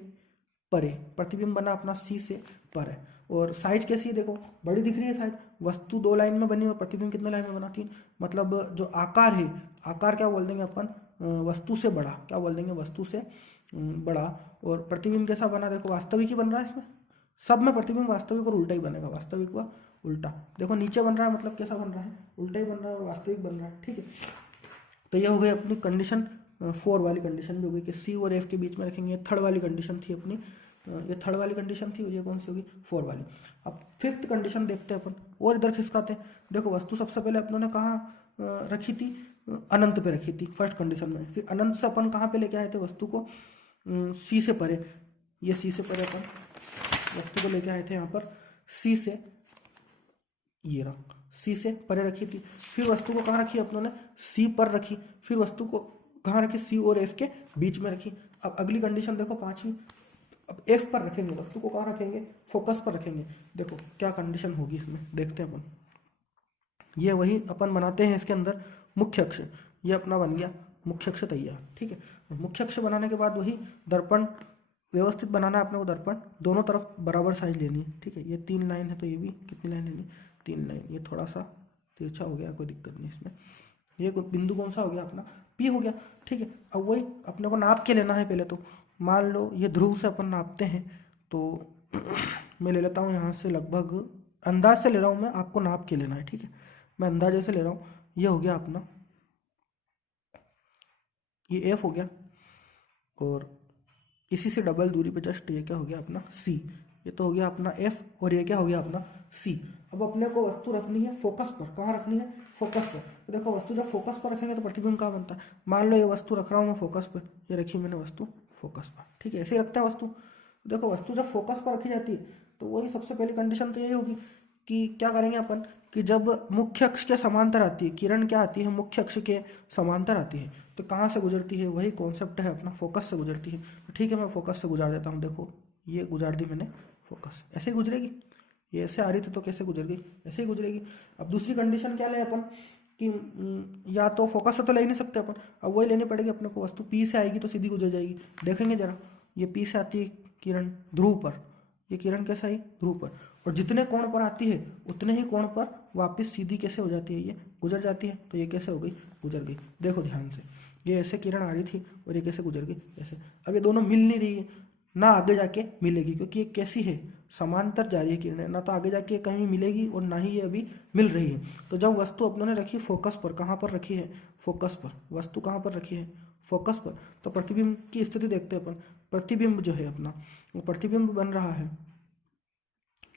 परे। प्रतिबिंब बना अपना सी से परे। और साइज कैसी है देखो, बड़ी दिख रही है साइज, वस्तु 2 लाइन में बनी और प्रतिबिंब कितने लाइन में बना, 3। मतलब जो आकार है, आकार क्या बोल देंगे अपन, वस्तु से बड़ा, क्या बोल देंगे, वस्तु से बड़ा। और प्रतिबिंब कैसा बना देखो, वास्तविक ही बन रहा है इसमें, सब में प्रतिबिंब वास्तविक और उल्टा ही बनेगा, वास्तविक व उल्टा। देखो नीचे बन रहा है मतलब कैसा बन रहा है, उल्टा ही बन रहा है और वास्तविक बन रहा है, ठीक है। तो ये हो गई अपनी कंडीशन 4 वाली कंडीशन भी हो गई कि सी और एफ के बीच में रखेंगे। थर्ड वाली कंडीशन थी अपनी, ये थर्ड वाली कंडीशन थी और ये कौन सी होगी, 4 वाली। अब 5th कंडीशन देखते हैं अपन, और इधर खिसकाते हैं। देखो वस्तु सबसे पहले अपनों ने कहाँ रखी थी, अनंत पे रखी थी फर्स्ट कंडीशन में। फिर अनंत से अपन कहाँ पे लेके आए थे वस्तु को, सी से परे, ये सी से परे अपन वस्तु को लेके आए थे यहाँ पर सी से, ये रहा सी से परे रखी थी। फिर वस्तु को कहाँ रखी अपनों ने, सी पर रखी। फिर वस्तु को कहाँ रखी, सी और एफ के बीच में रखी। अब अगली कंडीशन देखो 5वीं, अब एफ पर रखेंगे, वस्तु को कहाँ रखेंगे, फोकस पर रखेंगे। देखो क्या कंडीशन होगी इसमें, देखते हैं अपन। ये वही अपन बनाते हैं इसके अंदर मुख्य अक्ष, ये अपना बन गया मुख्य अक्ष तैयार, ठीक है। मुख्य अक्ष बनाने के बाद वही दर्पण व्यवस्थित बनाना है अपने को, दर्पण दोनों तरफ बराबर साइज लेनी है, ठीक है। ये 3 लाइन है तो ये भी कितनी लाइन लेनी, 3 लाइन। ये थोड़ा सा तिरछा हो गया, कोई दिक्कत नहीं इसमें। ये बिंदु कौन सा हो गया अपना, पी हो गया, ठीक है। अब वही अपने को नाप के लेना है पहले तो। मान लो ये ध्रुव से अपन नापते हैं तो मैं ले लेता हूँ यहाँ से, लगभग अंदाज से ले रहा हूँ मैं, आपको नाप के लेना है, ठीक है। मैं अंदाजे से ले रहा हूँ, ये हो गया अपना, ये एफ हो गया और इसी से डबल दूरी पे जस्ट ये क्या हो गया अपना सी। ये तो हो गया अपना एफ और ये क्या हो गया अपना सी। अब अपने को वस्तु रखनी है फोकस पर, कहाँ रखनी है, फोकस पर। तो देखो वस्तु जब फोकस पर रखेंगे तो प्रतिबिंब कहाँ बनता है। मान लो ये वस्तु रख रहा हूँ मैं फोकस पर, ये रखी मैंने वस्तु फोकस पर, ठीक है। ऐसे ही रखता है वस्तु। देखो वस्तु जब फोकस पर रखी जाती है तो वही सबसे पहली कंडीशन तो यही होगी कि क्या करेंगे अपन कि जब मुख्य अक्ष के समांतर आती है किरण, क्या आती है, मुख्य अक्ष के समांतर आती है, तो कहाँ से गुजरती है, वही कॉन्सेप्ट है अपना, फोकस से गुजरती है। तो ठीक है मैं फोकस से गुजार देता हूँ। देखो ये गुजार दी मैंने फोकस, ऐसे ही गुजरेगी। ये ऐसे आ रही थी तो कैसे गुजर गई, ऐसे ही गुजरेगी। अब दूसरी कंडीशन क्या ले अपन कि या तो फोकस से तो ले ही नहीं सकते अपन, अब वही लेनी पड़ेगी अपने को। वस्तु पी से आएगी तो सीधी गुजर जाएगी। देखेंगे जरा, ये पी से आती है किरण ध्रुव पर, ये किरण कैसे आई, ध्रुव पर, और जितने कोण पर आती है उतने ही कोण पर वापस सीधी कैसे हो जाती है, ये गुजर जाती है। तो ये कैसे हो गई, गुजर गई। देखो ध्यान से, ये ऐसे किरण आ रही थी और ये कैसे गुजर गई, ऐसे। अब ये दोनों मिल नहीं रही है, ना आगे जाके मिलेगी, क्योंकि ये कैसी है, समांतर जा रही है किरणें, ना तो आगे जाके कहीं मिलेगी और ना ही ये अभी मिल रही है। तो जब वस्तु अपनों ने रखी फोकस पर, कहाँ पर रखी है, फोकस पर, वस्तु कहाँ पर रखी है, फोकस पर, तो प्रतिबिंब की स्थिति देखते हैं अपन। प्रतिबिंब जो है अपना, वो प्रतिबिंब बन रहा है,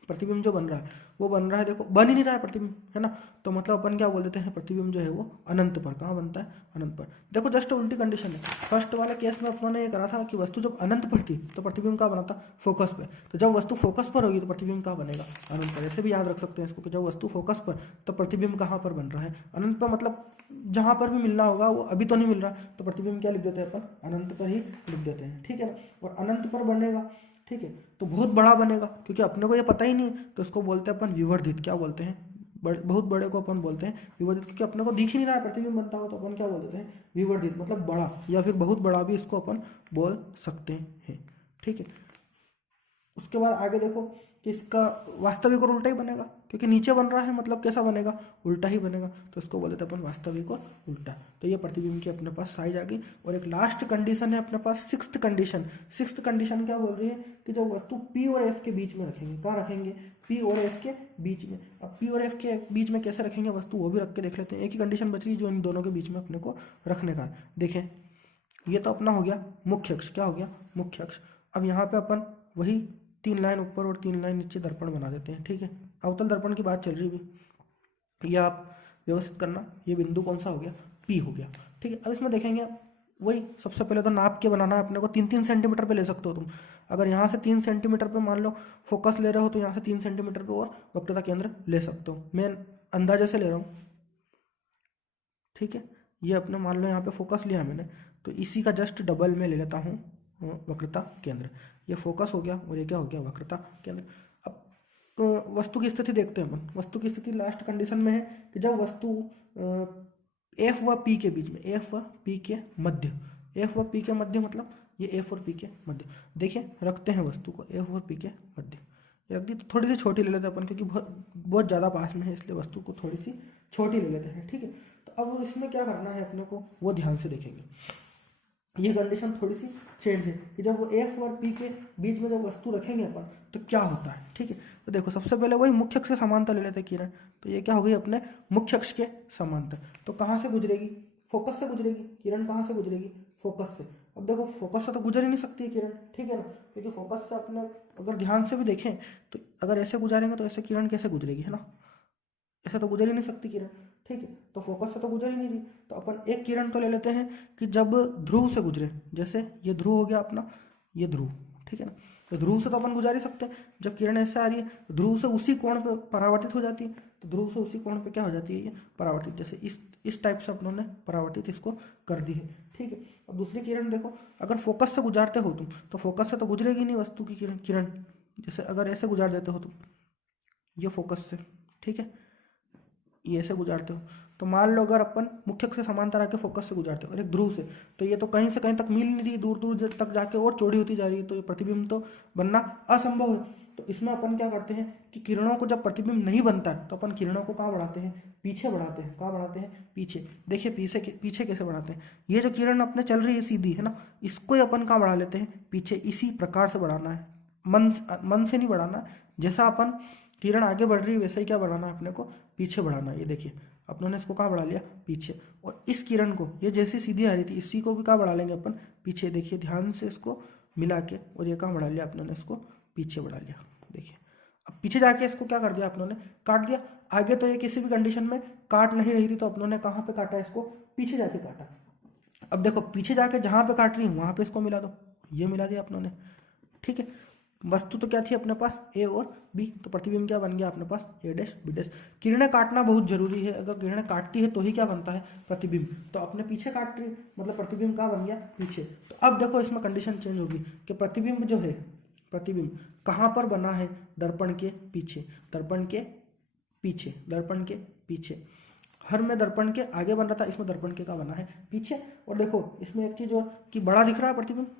प्रतिबिंब जो बन रहा है वो बन रहा है, देखो बन ही नहीं रहा है प्रतिबिंब, है ना। तो मतलब अपन क्या बोल देते हैं, प्रतिबिंब जो है वो अनंत पर, कहाँ बनता है, अनंत पर। देखो जस्ट उल्टी कंडीशन है। फर्स्ट वाले केस में अपनों ने ये करा था कि वस्तु जब अनंत पर थी तो प्रतिबिंब कहाँ बना था, फोकस पे। तो जब वस्तु फोकस पर होगी तो प्रतिबिंब कहाँ बनेगा, अनंत पर। ऐसे भी याद रख सकते हैं इसको कि जब वस्तु फोकस पर तो प्रतिबिंब कहाँ पर बन रहा है, अनंत पर। मतलब जहाँ पर भी मिलना होगा वो अभी तो नहीं मिल रहा, तो प्रतिबिंब क्या लिख देते हैं अपन, अनंत पर ही लिख देते हैं, ठीक है ना। और अनंत पर बनेगा, ठीक है, तो बहुत बड़ा बनेगा, क्योंकि अपने को ये पता ही नहीं है, तो इसको बोलते हैं अपन विवर्धित। क्या बोलते हैं, बहुत बड़े को अपन बोलते हैं विवर्धित, क्योंकि अपने को दिख ही नहीं रहा है प्रतिबिंब बनता हुआ, तो अपन क्या बोल देते हैं, विवर्धित। मतलब बड़ा या फिर बहुत बड़ा भी इसको अपन बोल सकते हैं, ठीक है। उसके बाद आगे देखो कि इसका वास्तविक और उल्टा ही बनेगा, क्योंकि नीचे बन रहा है मतलब कैसा बनेगा, उल्टा ही बनेगा, तो इसको बोल देते हैं अपन वास्तविक और उल्टा। तो ये प्रतिबिंब की अपने पास साइज आ गई। और एक लास्ट कंडीशन है अपने पास सिक्स्थ कंडीशन। सिक्स्थ कंडीशन क्या बोल रही है कि जब वस्तु P और F के बीच में रखेंगे, कहाँ रखेंगे, P और F के बीच में। अब P और F के बीच में कैसे रखेंगे वस्तु, वो भी रख के देख लेते हैं। एक ही कंडीशन बच रही जो इन दोनों के बीच में अपने को रखने का है। देखें ये तो अपना हो गया मुख्य अक्ष, क्या हो गया, मुख्य अक्ष। अब यहाँ पे अपन वही 3 लाइन ऊपर और 3 लाइन नीचे दर्पण बना देते हैं, ठीक है। अवतल दर्पण की बात चल रही भी, ये आप व्यवस्थित करना। ये बिंदु कौन सा हो गया, P हो गया, ठीक है। अब इसमें देखेंगे वही सबसे पहले तो नाप के बनाना है अपने को। 3-3 सेंटीमीटर पे ले सकते हो तुम। अगर यहाँ से 3 सेंटीमीटर पे मान लो फोकस ले रहे हो तो यहाँ से 3 सेंटीमीटर पे और वक्रता केंद्र ले सकते हो। मैं अंदाजे से ले रहा हूँ, ठीक है। ये अपने मान लो यहाँ पे फोकस लिया मैंने, तो इसी का जस्ट डबल में ले लेता हूँ वक्रता केंद्र। ये फोकस हो गया और ये क्या हो गया, वक्रता केंद्र। अब तो वस्तु की स्थिति देखते हैं अपन। वस्तु की स्थिति लास्ट कंडीशन में है कि जब वस्तु F व P के बीच में, F व P के मध्य, F व P के मध्य मतलब ये F और P के मध्य। देखिए रखते हैं वस्तु को F और P के मध्य, ये रख दी। तो थोड़ी सी छोटी ले लेते हैं अपन, क्योंकि बहुत ज़्यादा पास में है, इसलिए वस्तु को थोड़ी सी छोटी ले लेते हैं, ठीक है। तो अब इसमें क्या करना है अपने को, वो ध्यान से देखेंगे। ये कंडीशन थोड़ी सी चेंज है कि जब वो F और P के बीच में जब वस्तु रखेंगे अपन तो क्या होता है, ठीक है। तो देखो सबसे पहले वही मुख्य अक्ष के समांतर ले लेते हैं किरण। तो ये क्या हो गई अपने मुख्य अक्ष के समांतर। तो कहाँ से गुजरेगी, फोकस से गुजरेगी किरण। कहाँ से गुजरेगी, फोकस से। अब देखो फोकस से तो गुजर ही नहीं सकती है किरण, ठीक है ना, क्योंकि फोकस से अपने अगर ध्यान से भी देखें तो अगर ऐसे गुजारेंगे तो ऐसे किरण कैसे गुजरेगी, है ना, ऐसे तो गुजर ही नहीं सकती किरण, ठीक है। तो फोकस से तो गुजर ही नहीं रही। तो अपन एक किरण तो ले लेते हैं कि जब ध्रुव से गुजरे, जैसे ये ध्रुव हो गया अपना, ये ध्रुव, ठीक है ना। तो ध्रुव से तो अपन गुजार ही सकते हैं। जब किरण ऐसे आ रही है तो ध्रुव से उसी कोण पे परावर्तित हो जाती है। तो ध्रुव से उसी कोण पे क्या हो जाती है, ये परावर्तित। जैसे इस टाइप से अपनों ने परावर्तित इसको कर दी है, ठीक है। अब दूसरी किरण देखो, अगर फोकस से गुजारते हो तुम तो फोकस से तो गुजरेगी नहीं वस्तु की किरण। जैसे अगर ऐसे गुजार देते हो तुम, ये फोकस से, ठीक है, ये ऐसे गुजारते हो, तो मान लो अगर अपन मुख्य अक्ष से समांतर आके फोकस से गुजारते हो और एक ध्रुव से, तो ये तो कहीं से कहीं तक मिल नहीं रही, दूर दूर तक जाके और चौड़ी होती जा रही है। तो ये प्रतिबिंब तो बनना असंभव है। तो इसमें अपन क्या करते हैं कि किरणों को जब प्रतिबिंब नहीं बनता है तो अपन किरणों को कहाँ बढ़ाते हैं, पीछे बढ़ाते हैं। कहाँ बढ़ाते हैं, पीछे। देखिए पीछे कैसे बढ़ाते हैं, ये जो किरण अपने चल रही है सीधी, है ना, इसको ही अपन कहाँ बढ़ा लेते हैं, पीछे। इसी प्रकार से बढ़ाना है, मन से नहीं बढ़ाना। जैसा अपन किरण आगे बढ़ रही है वैसे ही क्या बढ़ाना है अपने को, पीछे बढ़ाना है। ये देखिए अपनों ने इसको कहाँ बढ़ा लिया, पीछे। और इस किरण को, ये जैसी सीधी आ रही थी, इसी को भी कहाँ बढ़ा लेंगे अपन, पीछे। देखिए ध्यान से इसको मिला के, और ये कहाँ बढ़ा लिया अपनों ने, इसको पीछे बढ़ा लिया। देखिए अब पीछे जाके इसको क्या कर दिया अपनों ने, काट दिया। आगे तो ये किसी भी कंडीशन में काट नहीं रही थी, तो अपनों ने कहाँ पे काटा, इसको पीछे जाके काटा। अब देखो पीछे जाके जहाँ पे काट रही हूँ वहाँ पे इसको मिला दो, ये मिला दिया अपनों ने, ठीक है। वस्तु तो क्या थी अपने पास, ए और बी, तो प्रतिबिंब क्या बन गया अपने पास, ए डैश बी डैश। किरणें काटना बहुत जरूरी है, अगर किरणें काटती है तो ही क्या बनता है, प्रतिबिंब। तो अपने पीछे काट रही, मतलब प्रतिबिंब कहाँ बन गया, पीछे। तो अब देखो इसमें कंडीशन चेंज होगी कि प्रतिबिंब जो है, प्रतिबिंब कहाँ पर बना है, दर्पण के पीछे, दर्पण के पीछे, दर्पण के पीछे। हर में दर्पण के आगे बन रहा था, इसमें दर्पण के का बना है पीछे। और देखो इसमें एक चीज और कि बड़ा दिख रहा है प्रतिबिंब।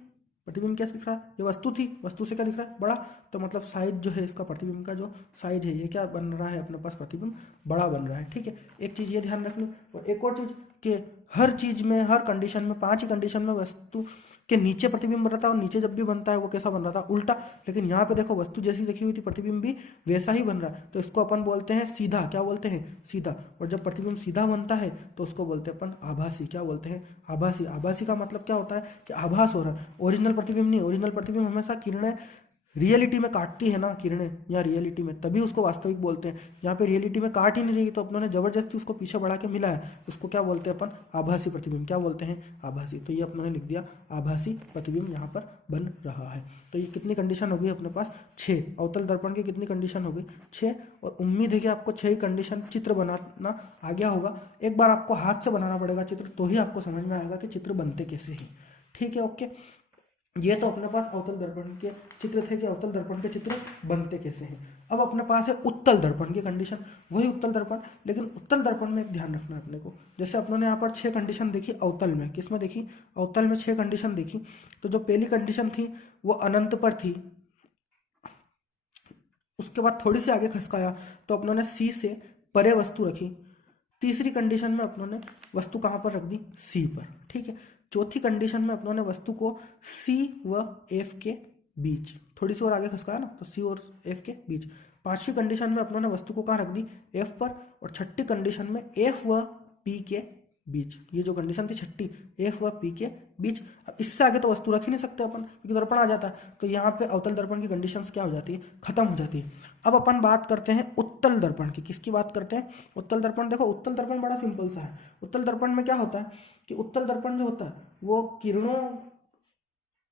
प्रतिबिंब क्या दिख रहा है, ये वस्तु थी, वस्तु से क्या दिख रहा है, बड़ा। तो मतलब साइज जो है इसका, प्रतिबिंब का जो साइज है, ये क्या बन रहा है अपने पास, प्रतिबिंब बड़ा बन रहा है, ठीक है। एक चीज ये ध्यान रखनी। और एक और चीज कि हर चीज में, हर कंडीशन में, 5 ही कंडीशन में वस्तु के नीचे प्रतिबिंब रहता है, और नीचे जब भी बनता है वो कैसा बन रहा था, उल्टा। लेकिन यहाँ पे देखो वस्तु जैसी देखी हुई थी, प्रतिबिंब भी वैसा ही बन रहा है। तो इसको अपन बोलते हैं सीधा, क्या बोलते हैं, सीधा। और जब प्रतिबिंब सीधा बनता है तो उसको बोलते हैं अपन आभासी, क्या बोलते हैं, आभासी। आभासी का मतलब क्या होता है कि आभास हो रहा है, ओरिजिनल प्रतिबिंब नहीं। ओरिजिनल प्रतिबिंब हमेशा किरणें रियलिटी में काटती है ना, किरणें या रियलिटी में, तभी उसको वास्तविक बोलते हैं। यहाँ पे रियलिटी में काट ही नहीं रही, तो अपनों ने जबरदस्ती उसको पीछे बढ़ा के मिला है, उसको क्या बोलते हैं अपन, आभासी प्रतिबिंब, क्या बोलते हैं, आभासी। तो ये अपनों ने लिख दिया, आभासी प्रतिबिंब यहाँ पर बन रहा है। तो ये कितनी कंडीशन हो गई अपने पास, 6। अवतल दर्पण की कितनी कंडीशन हो गई, 6। और उम्मीद है कि आपको 6 कंडीशन चित्र बनाना आ गया होगा। एक बार आपको हाथ से बनाना पड़ेगा चित्र, तो ही आपको समझ में आएगा कि चित्र बनते कैसे हैं, ठीक है, ओके। ये तो अपने पास अवतल दर्पण के चित्र थे कि अवतल दर्पण के चित्र बनते कैसे हैं। अब अपने पास है उत्तल दर्पण की कंडीशन, वही उत्तल दर्पण। लेकिन उत्तल दर्पण में एक ध्यान रखना है अपने को, जैसे अपनों ने यहाँ पर 6 कंडीशन देखी अवतल में, किसमें देखी, अवतल में 6 कंडीशन देखी। तो जो पहली कंडीशन थी वो अनंत पर थी, उसके बाद थोड़ी सी आगे खसकाया तो अपनों ने सी से परे वस्तु रखी। तीसरी कंडीशन में अपनों ने वस्तु कहाँ पर रख दी, सी पर, ठीक है। चौथी कंडीशन में अपनों ने वस्तु को सी व एफ के बीच, थोड़ी सी और आगे खसकाया ना, तो सी और एफ के बीच। पांचवी कंडीशन में अपनों ने वस्तु को कहाँ रख दी, एफ पर। और छठी कंडीशन में एफ व पी के बीच। ये जो कंडीशन थी छठी, एफ व पी के बीच। अब इससे आगे तो वस्तु रख ही नहीं सकते अपन, क्योंकि दर्पण आ जाता है। तो यहाँ पे अवतल दर्पण की कंडीशंस क्या हो जाती है, खत्म हो जाती है। अब अपन बात करते हैं उत्तल दर्पण की। किसकी बात करते हैं, उत्तल दर्पण। देखो उत्तल दर्पण बड़ा सिंपल सा है। उत्तल दर्पण में क्या होता है कि उत्तल दर्पण जो होता है वो किरणों,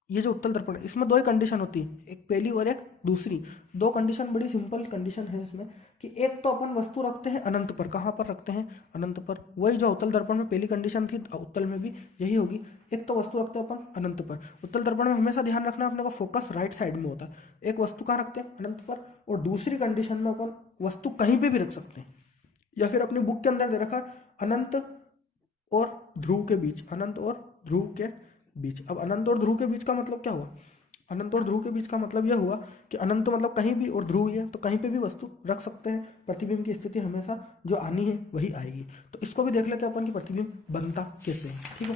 ये जो उत्तल दर्पण है इसमें दो ही कंडीशन होती है, एक पहली और एक दूसरी। दो कंडीशन बड़ी सिंपल कंडीशन है इसमें कि एक तो अपन वस्तु रखते हैं अनंत पर। कहाँ पर रखते हैं, अनंत पर। वही जो उत्तल दर्पण में पहली कंडीशन थी, उत्तल में भी यही होगी। एक तो वस्तु रखते हैं अपन अनंत पर। उत्तल दर्पण में हमेशा ध्यान रखना अपने को फोकस राइट साइड में होता है। एक वस्तु कहाँ रखते हैं, अनंत पर। और दूसरी कंडीशन में अपन वस्तु कहीं पर भी रख सकते हैं, या फिर अपनी बुक के अंदर दे रखा अनंत और ध्रुव के बीच, अनंत और ध्रुव के बीच। अब अनंत और ध्रुव के बीच का मतलब क्या हुआ, अनंत और ध्रुव के बीच का मतलब यह हुआ कि अनंत मतलब कहीं भी और ध्रुव है तो कहीं पे भी वस्तु रख सकते हैं। प्रतिबिंब की स्थिति हमेशा जो आनी है वही आएगी। तो इसको भी देख लेते हैं अपन कि प्रतिबिंब बनता कैसे है, ठीक है।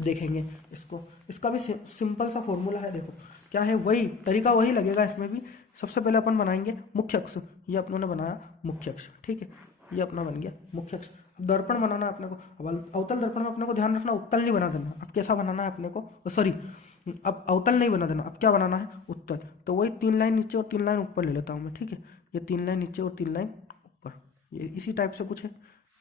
देखेंगे इसको, इसका भी सिंपल सा फॉर्मूला है। देखो क्या है, वही तरीका वही लगेगा इसमें भी। सबसे पहले अपन बनाएंगे मुख्य अक्ष। ये अपनों ने बनाया मुख्य अक्ष, ठीक है। ये अपना बन गया मुख्य अक्ष। दर्पण बनाना है अपने को। अब अवतल दर्पण में अपने को ध्यान रखना उत्तल नहीं बना देना। अब कैसा बनाना है अपने को, सॉरी अब अवतल नहीं बना देना, अब क्या बनाना है, उत्तल। तो वही 3 लाइन नीचे और 3 लाइन ऊपर ले लेता हूँ मैं, ठीक है। ये 3 लाइन नीचे और 3 लाइन ऊपर, ये इसी टाइप से कुछ है,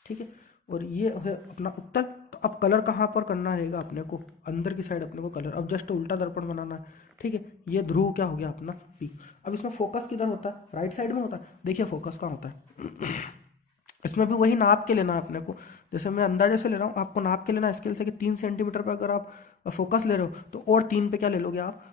ठीक है। और ये है अपना उत्तल। तो अब कलर कहाँ पर करना रहेगा अपने को, अंदर की साइड अपने को कलर। अब जस्ट उल्टा दर्पण बनाना है, ठीक है। ये ध्रुव क्या हो गया अपना पी। अब इसमें फोकस किधर होता है, राइट साइड में होता है। देखिए फोकस कहाँ होता है, इसमें भी वही नाप के लेना है अपने को। जैसे मैं अंदाजे से ले रहा हूँ, आपको नाप के लेना स्केल से कि 3 सेंटीमीटर पर अगर आप फोकस ले रहे हो तो और 3 पे क्या ले लोगे आप,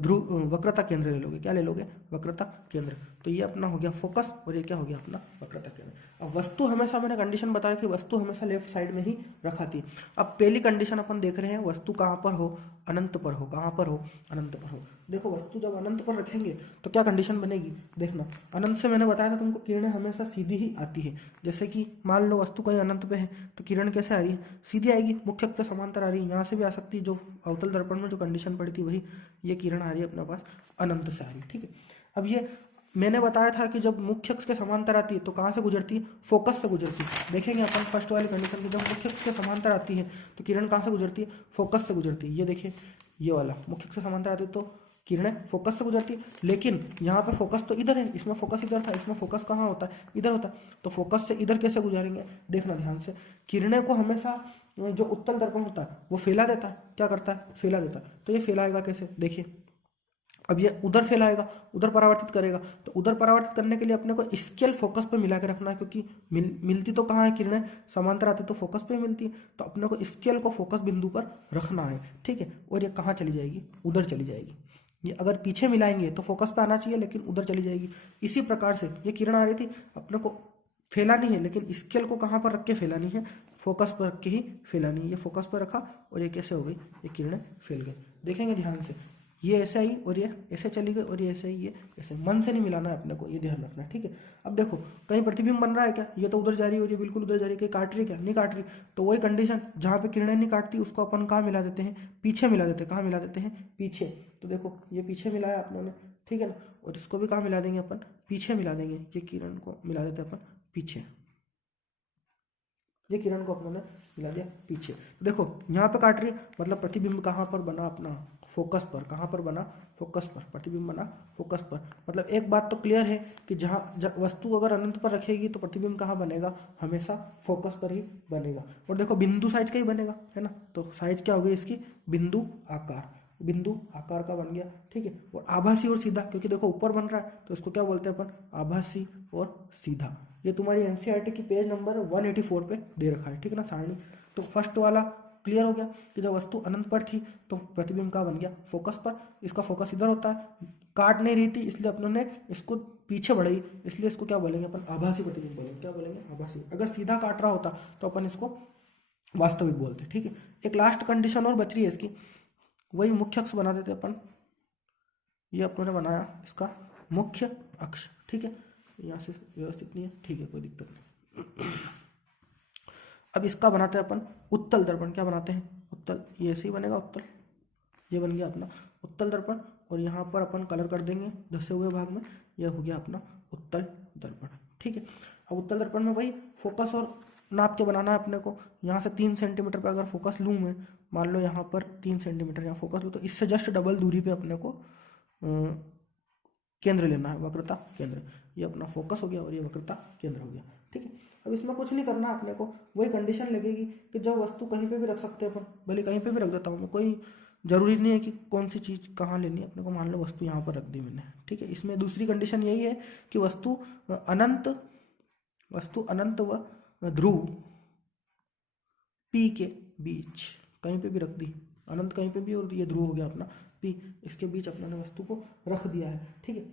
ध्रुव वक्रता केंद्र ले लोगे। क्या ले लोगे, वक्रता केंद्र। तो ये अपना हो गया फोकस और ये क्या हो गया अपना वक्रता केंद्र। अब वस्तु हमेशा, मैंने कंडीशन बताया कि वस्तु हमेशा लेफ्ट साइड में ही रखाती है। अब पहली कंडीशन अपन देख रहे हैं, वस्तु कहाँ पर हो, अनंत पर हो। कहाँ पर हो, अनंत पर हो। देखो वस्तु जब अनंत पर रखेंगे तो क्या कंडीशन बनेगी, देखना। अनंत से मैंने बताया था तुमको, किरणें हमेशा सीधी ही आती है। जैसे कि मान लो वस्तु कहीं अनंत पे है तो किरण कैसे आ रही है, सीधी आएगी, मुख्य अक्ष के समांतर आ रही है। यहाँ से भी आ सकती है, जो अवतल दर्पण में जो कंडीशन पड़ी थी वही ये किरण आ रही है अपने पास, अनंत से आ रही है, ठीक है। अब ये मैंने बताया था कि जब मुख्य अक्ष के समांतर आती है तो कहाँ से गुजरती है, फोकस से गुजरती है। देखेंगे अपन फर्स्ट वाली कंडीशन की, जब मुख्य अक्ष के समांतर आती है तो किरण कहाँ से गुजरती है, फोकस से गुजरती है। ये देखिए ये वाला मुख्य अक्ष से समांतर आती है तो किरणें फोकस से गुजरती है। लेकिन यहाँ पे फोकस तो इधर है, इसमें फोकस इधर था, इसमें फोकस कहाँ होता है, इधर होता है। तो फोकस से इधर कैसे गुजारेंगे, देखना ध्यान से। किरणें को हमेशा जो उत्तल दर्पण होता है वो फैला देता है। क्या करता है, फैला देता है। तो ये फैलाएगा कैसे, देखिए। अब ये उधर फैलाएगा, उधर परावर्तित करेगा। तो उधर परावर्तित करने के लिए अपने को स्केल फोकस पे मिला के रखना है, क्योंकि मिलती तो कहाँ है, किरणें समांतर आती तो फोकस पे मिलती है। तो अपने को स्केल को फोकस बिंदु पर रखना है, ठीक है। और ये कहाँ चली जाएगी, उधर चली जाएगी। ये अगर पीछे मिलाएंगे तो फोकस पे आना चाहिए, लेकिन उधर चली जाएगी। इसी प्रकार से ये किरण आ रही थी, अपने को फैलानी है, लेकिन स्केल को कहाँ पर रख के फैलानी है, फोकस पर रख के ही फैलानी है। ये फोकस पर रखा और ये कैसे हो गई, ये किरणें फैल गई। देखेंगे ध्यान से, ये ऐसे आई और ये ऐसे चली गई और ये ऐसे ही, ये ऐसे। मन से नहीं मिलाना है अपने को, ये ध्यान रखना है, ठीक है। अब देखो कहीं प्रतिबिंब बन रहा है क्या, ये तो उधर जा रही है और ये बिल्कुल उधर जा रही है, कहीं काट रही है क्या, नहीं काट रही। तो वही कंडीशन, जहाँ पे किरणें नहीं काटती उसको अपन कहाँ मिला देते हैं, पीछे मिला देते हैं। कहाँ मिला देते हैं, पीछे। तो देखो ये पीछे मिलाया आप लोगों ने, ठीक है ना। और इसको भी कहाँ मिला देंगे अपन, पीछे मिला देंगे। ये किरण को मिला देते हैं अपन पीछे, ये किरण को अपनों ने मिला दिया पीछे। देखो यहाँ पे काट रही है, मतलब प्रतिबिंब कहाँ पर बना, अपना फोकस पर। कहाँ पर बना, फोकस पर। प्रतिबिंब बना फोकस पर। मतलब एक बात तो क्लियर है कि जहाँ वस्तु अगर अनंत पर रखेगी तो प्रतिबिंब कहाँ बनेगा, हमेशा फोकस पर ही बनेगा। और देखो बिंदु साइज का ही बनेगा, है ना। तो साइज क्या हो गई इसकी, बिंदु आकार। बिंदु आकार का बन गया, ठीक है। और आभासी और सीधा, क्योंकि देखो ऊपर बन रहा है तो इसको क्या बोलते हैं अपन, आभासी और सीधा। ये तुम्हारी एनसीईआरटी की पेज नंबर 184 पे दे रखा है, ठीक है ना, सारणी। तो फर्स्ट वाला क्लियर हो गया कि जब वस्तु अनंत पर थी तो प्रतिबिंब का बन गया फोकस पर। इसका फोकस इधर होता है, काट नहीं रही थी इसलिए अपनों ने इसको पीछे बढ़ाई, इसलिए इसको क्या बोलेंगे अपन, आभासी प्रतिबिंब बोलेंगे। क्या बोलेंगे, आभासी। अगर सीधा काट रहा होता तो अपन इसको वास्तविक बोलते, ठीक है। एक लास्ट कंडीशन और बच रही है इसकी, वही मुख्य अक्ष बना देते अपन। ये अपनों ने बनाया इसका मुख्य अक्ष, ठीक है। यहाँ से व्यवस्थित नहीं है, ठीक है, कोई दिक्कत नहीं। अब इसका बनाते हैं अपन उत्तल दर्पण। क्या बनाते हैं? उत्तल। ये ऐसे ही बनेगा उत्तल, ये बन गया अपना उत्तल दर्पण। और यहाँ पर अपन कलर कर देंगे धसे हुए भाग में, यह हो गया अपना उत्तल दर्पण, ठीक है। अब उत्तल दर्पण में वही फोकस और नाप के बनाना है अपने को। यहाँ से 3 सेंटीमीटर पर अगर फोकस लूँ मैं, मान लो यहाँ पर 3 सेंटीमीटर यहाँ फोकस लूँ, तो इससे जस्ट डबल दूरी पे अपने को केंद्र लेना है, वक्रता केंद्र। ये अपना फोकस हो गया और ये वक्रता केंद्र हो गया, ठीक है। अब इसमें कुछ नहीं करना अपने को, वही कंडीशन लगेगी कि जब वस्तु कहीं पे भी रख सकते हैं अपन, भले कहीं पे भी रख देता हूँ मैं, कोई जरूरी नहीं है कि कौन सी चीज़ कहाँ लेनी है अपने को। मान लो वस्तु यहाँ पर रख दी मैंने, ठीक है। इसमें दूसरी कंडीशन यही है कि वस्तु अनंत व ध्रुव P के बीच कहीं पे भी रख दी, अनंत कहीं पे भी, और ये ध्रुव हो गया अपना P, इसके बीच अपने ने वस्तु को रख दिया है, ठीक है।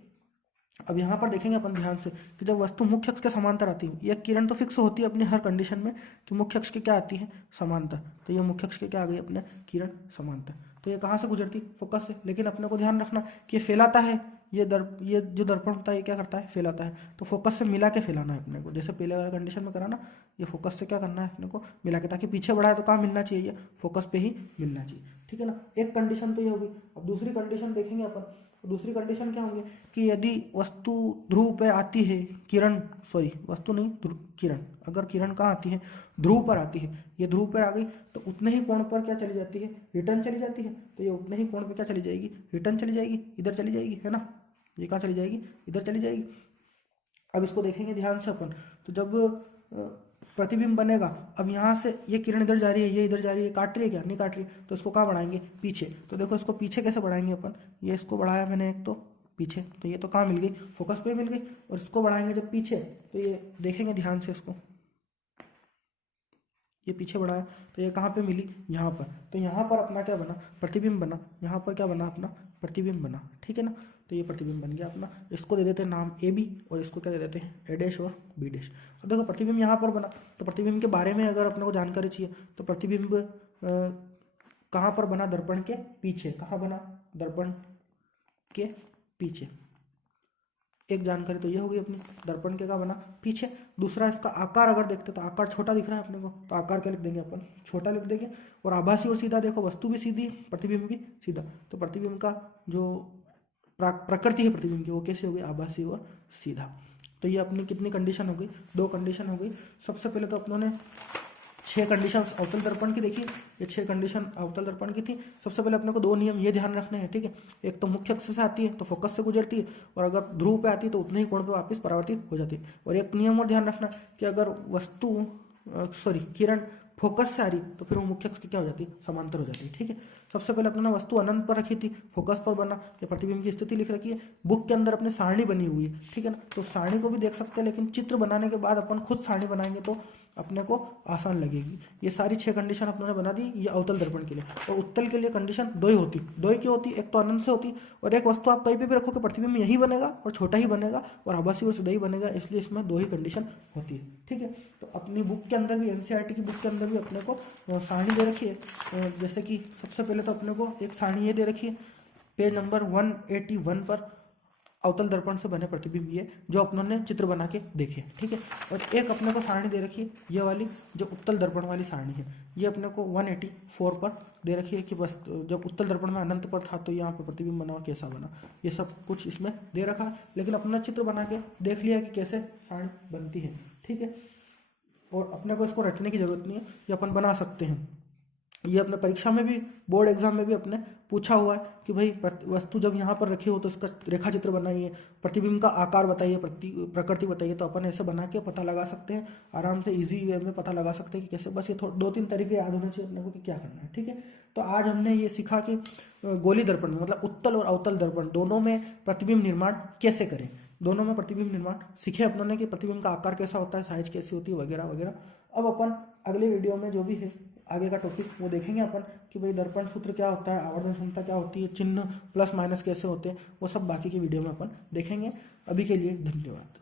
अब यहाँ पर देखेंगे अपन ध्यान से कि जब वस्तु मुख्य अक्ष के समांतर आती है, यह किरण तो फिक्स होती है अपनी हर कंडीशन में कि मुख्य अक्ष के क्या आती है? समांतर। तो ये मुख्य अक्ष के क्या आ गई अपने? किरण समांतर। तो ये कहाँ से गुजरती? फोकस से। लेकिन अपने को ध्यान रखना कि ये फैलाता है, ये जो दर्पण होता है ये क्या करता है? फैलाता है। तो फोकस से मिला के फैलाना है अपने को, जैसे पहले वाला कंडीशन में करा ना, ये फोकस से क्या करना है अपने को? मिला के, ताकि पीछे बढ़ा है तो कहाँ मिलना चाहिए? फोकस पे ही मिलना चाहिए, ठीक है ना। एक कंडीशन तो ये होगी। अब दूसरी कंडीशन देखेंगे अपन। दूसरी कंडीशन क्या होंगे कि यदि वस्तु ध्रुव पे आती है, वस्तु नहीं, किरण, अगर किरण कहाँ आती है? ध्रुव पर आती है। ये ध्रुव पर आ गई तो उतने ही कोण पर क्या चली जाती है? रिटर्न चली जाती है। तो ये उतने ही कोण पर क्या चली जाएगी? रिटर्न चली जाएगी, इधर चली जाएगी, है ना। ये कहाँ चली जाएगी? इधर चली जाएगी। अब इसको देखेंगे ध्यान से अपन। तो जब प्रतिबिंब बनेगा, अब यहाँ से ये किरण इधर जा रही है, ये इधर जा रही है, काट रही है क्या? नहीं काट रही। तो इसको कहाँ बढ़ाएंगे? पीछे। तो देखो इसको पीछे कैसे बढ़ाएंगे अपन? ये इसको बढ़ाया मैंने एक तो पीछे, तो ये तो कहाँ मिल गई? फोकस पे मिल गई। और इसको बढ़ाएंगे जब पीछे, तो ये देखेंगे ध्यान से इसको, ये पीछे बढ़ाया तो ये कहाँ पे मिली? यहाँ पर। तो यहाँ पर अपना क्या बना? प्रतिबिंब बना। यहाँ पर क्या बना? अपना प्रतिबिंब बना, ठीक है ना। तो ये प्रतिबिंब बन गया अपना। इसको दे देते हैं नाम AB, और इसको क्या दे देते हैं? A डैश और B डैश। अब देखो प्रतिबिंब यहाँ पर बना, तो प्रतिबिंब के बारे में अगर अपने को जानकारी चाहिए तो प्रतिबिंब कहाँ पर बना? दर्पण के पीछे। कहाँ बना? दर्पण के पीछे। एक जानकारी तो ये होगी अपनी, दर्पण के का बना? पीछे। दूसरा, इसका आकार अगर देखते तो आकार छोटा दिख रहा है अपने को, तो आकार क्या लिख देंगे अपन? छोटा लिख देंगे। और आभासी और सीधा, देखो वस्तु भी सीधी, प्रतिबिंब भी सीधा। तो प्रतिबिंब का जो प्रकृति है प्रतिबिंब की, वो कैसे हो गई? आभासी और सीधा। तो ये अपनी कितनी कंडीशन हो गई? 2 कंडीशन हो गई। सबसे पहले तो अपनों ने 6 कंडीशन अवतल दर्पण की देखी। ये 6 कंडीशन अवतल दर्पण की थी। सबसे पहले अपने को 2 नियम ये ध्यान रखने हैं, ठीक है। एक तो मुख्य अक्ष से आती है तो फोकस से गुजरती है, और अगर ध्रुव पे आती है तो उतने ही कोण पे वापस परावर्तित हो जाती है। और एक नियम और ध्यान रखना कि अगर किरण फोकस से आ रही तो फिर वो मुख्य अक्ष की क्या हो जाती है? समांतर हो जाती है, ठीक है। सबसे पहले अपने वस्तु अनंत पर रखी थी, फोकस पर बना, ये प्रतिबिंब की स्थिति लिख रखी है। बुक के अंदर अपने सारणी बनी हुई है, ठीक है ना। तो सारणी को भी देख सकते हैं, लेकिन चित्र बनाने के बाद अपन खुद सारणी बनाएंगे तो अपने को आसान लगेगी। ये सारी 6 कंडीशन अपने बना दी, ये अवतल दर्पण के लिए। और उत्तल के लिए कंडीशन 2 ही होती। 2 ही क्यों होती? एक तो अनंत से होती, और एक वस्तु आप कहीं पे भी रखोगे प्रतिबिंब यही बनेगा और छोटा ही बनेगा, और आभासी और सीधा ही बनेगा, इसलिए इसमें 2 ही कंडीशन होती है, ठीक है। तो अपनी बुक के अंदर भी, NCERT की बुक के अंदर भी अपने को सारणी दे रखी है। जैसे कि सबसे पहले तो अपने को एक सारणी ये दे रखी है, पेज नंबर 181 पर अवतल दर्पण से बने प्रतिबिंब, ये जो अपनों ने चित्र बना के देखे, ठीक है। और एक अपने को सारणी दे रखी है ये वाली, जो उत्तल दर्पण वाली सारणी है, ये अपने को 184 पर दे रखी है कि बस जब उत्तल दर्पण में अनंत पर था तो यहाँ पे प्रतिबिंब बना और कैसा बना, ये सब कुछ इसमें दे रखा है। लेकिन अपना चित्र बना के देख लिया कि कैसे सारणी बनती है, ठीक है। और अपने को इसको रटने की जरूरत नहीं है, ये अपन बना सकते हैं। ये अपने परीक्षा में भी, बोर्ड एग्जाम में भी अपने पूछा हुआ है कि भाई वस्तु जब यहाँ पर रखी हो तो इसका रेखा चित्र बनाइए, प्रतिबिंब का आकार बताइए, प्रकृति बताइए। तो अपन ऐसे बना के पता लगा सकते हैं, आराम से इजी वे में पता लगा सकते हैं कि कैसे। बस ये 2-3 तरीके याद होने चाहिए अपने को कि क्या करना है, ठीक है। तो आज हमने ये सीखा कि गोली दर्पण मतलब उत्तल और अवतल दर्पण दोनों में प्रतिबिंब निर्माण कैसे करें। दोनों में प्रतिबिंब निर्माण सीखे अपनों ने कि प्रतिबिंब का आकार कैसा होता है, साइज कैसी होती है, वगैरह वगैरह। अब अपन अगले वीडियो में जो भी है आगे का टॉपिक वो देखेंगे अपन कि भाई दर्पण सूत्र क्या होता है, आवर्धन क्षमता क्या होती है, चिन्ह प्लस माइनस कैसे होते हैं, वो सब बाकी की वीडियो में अपन देखेंगे। अभी के लिए धन्यवाद।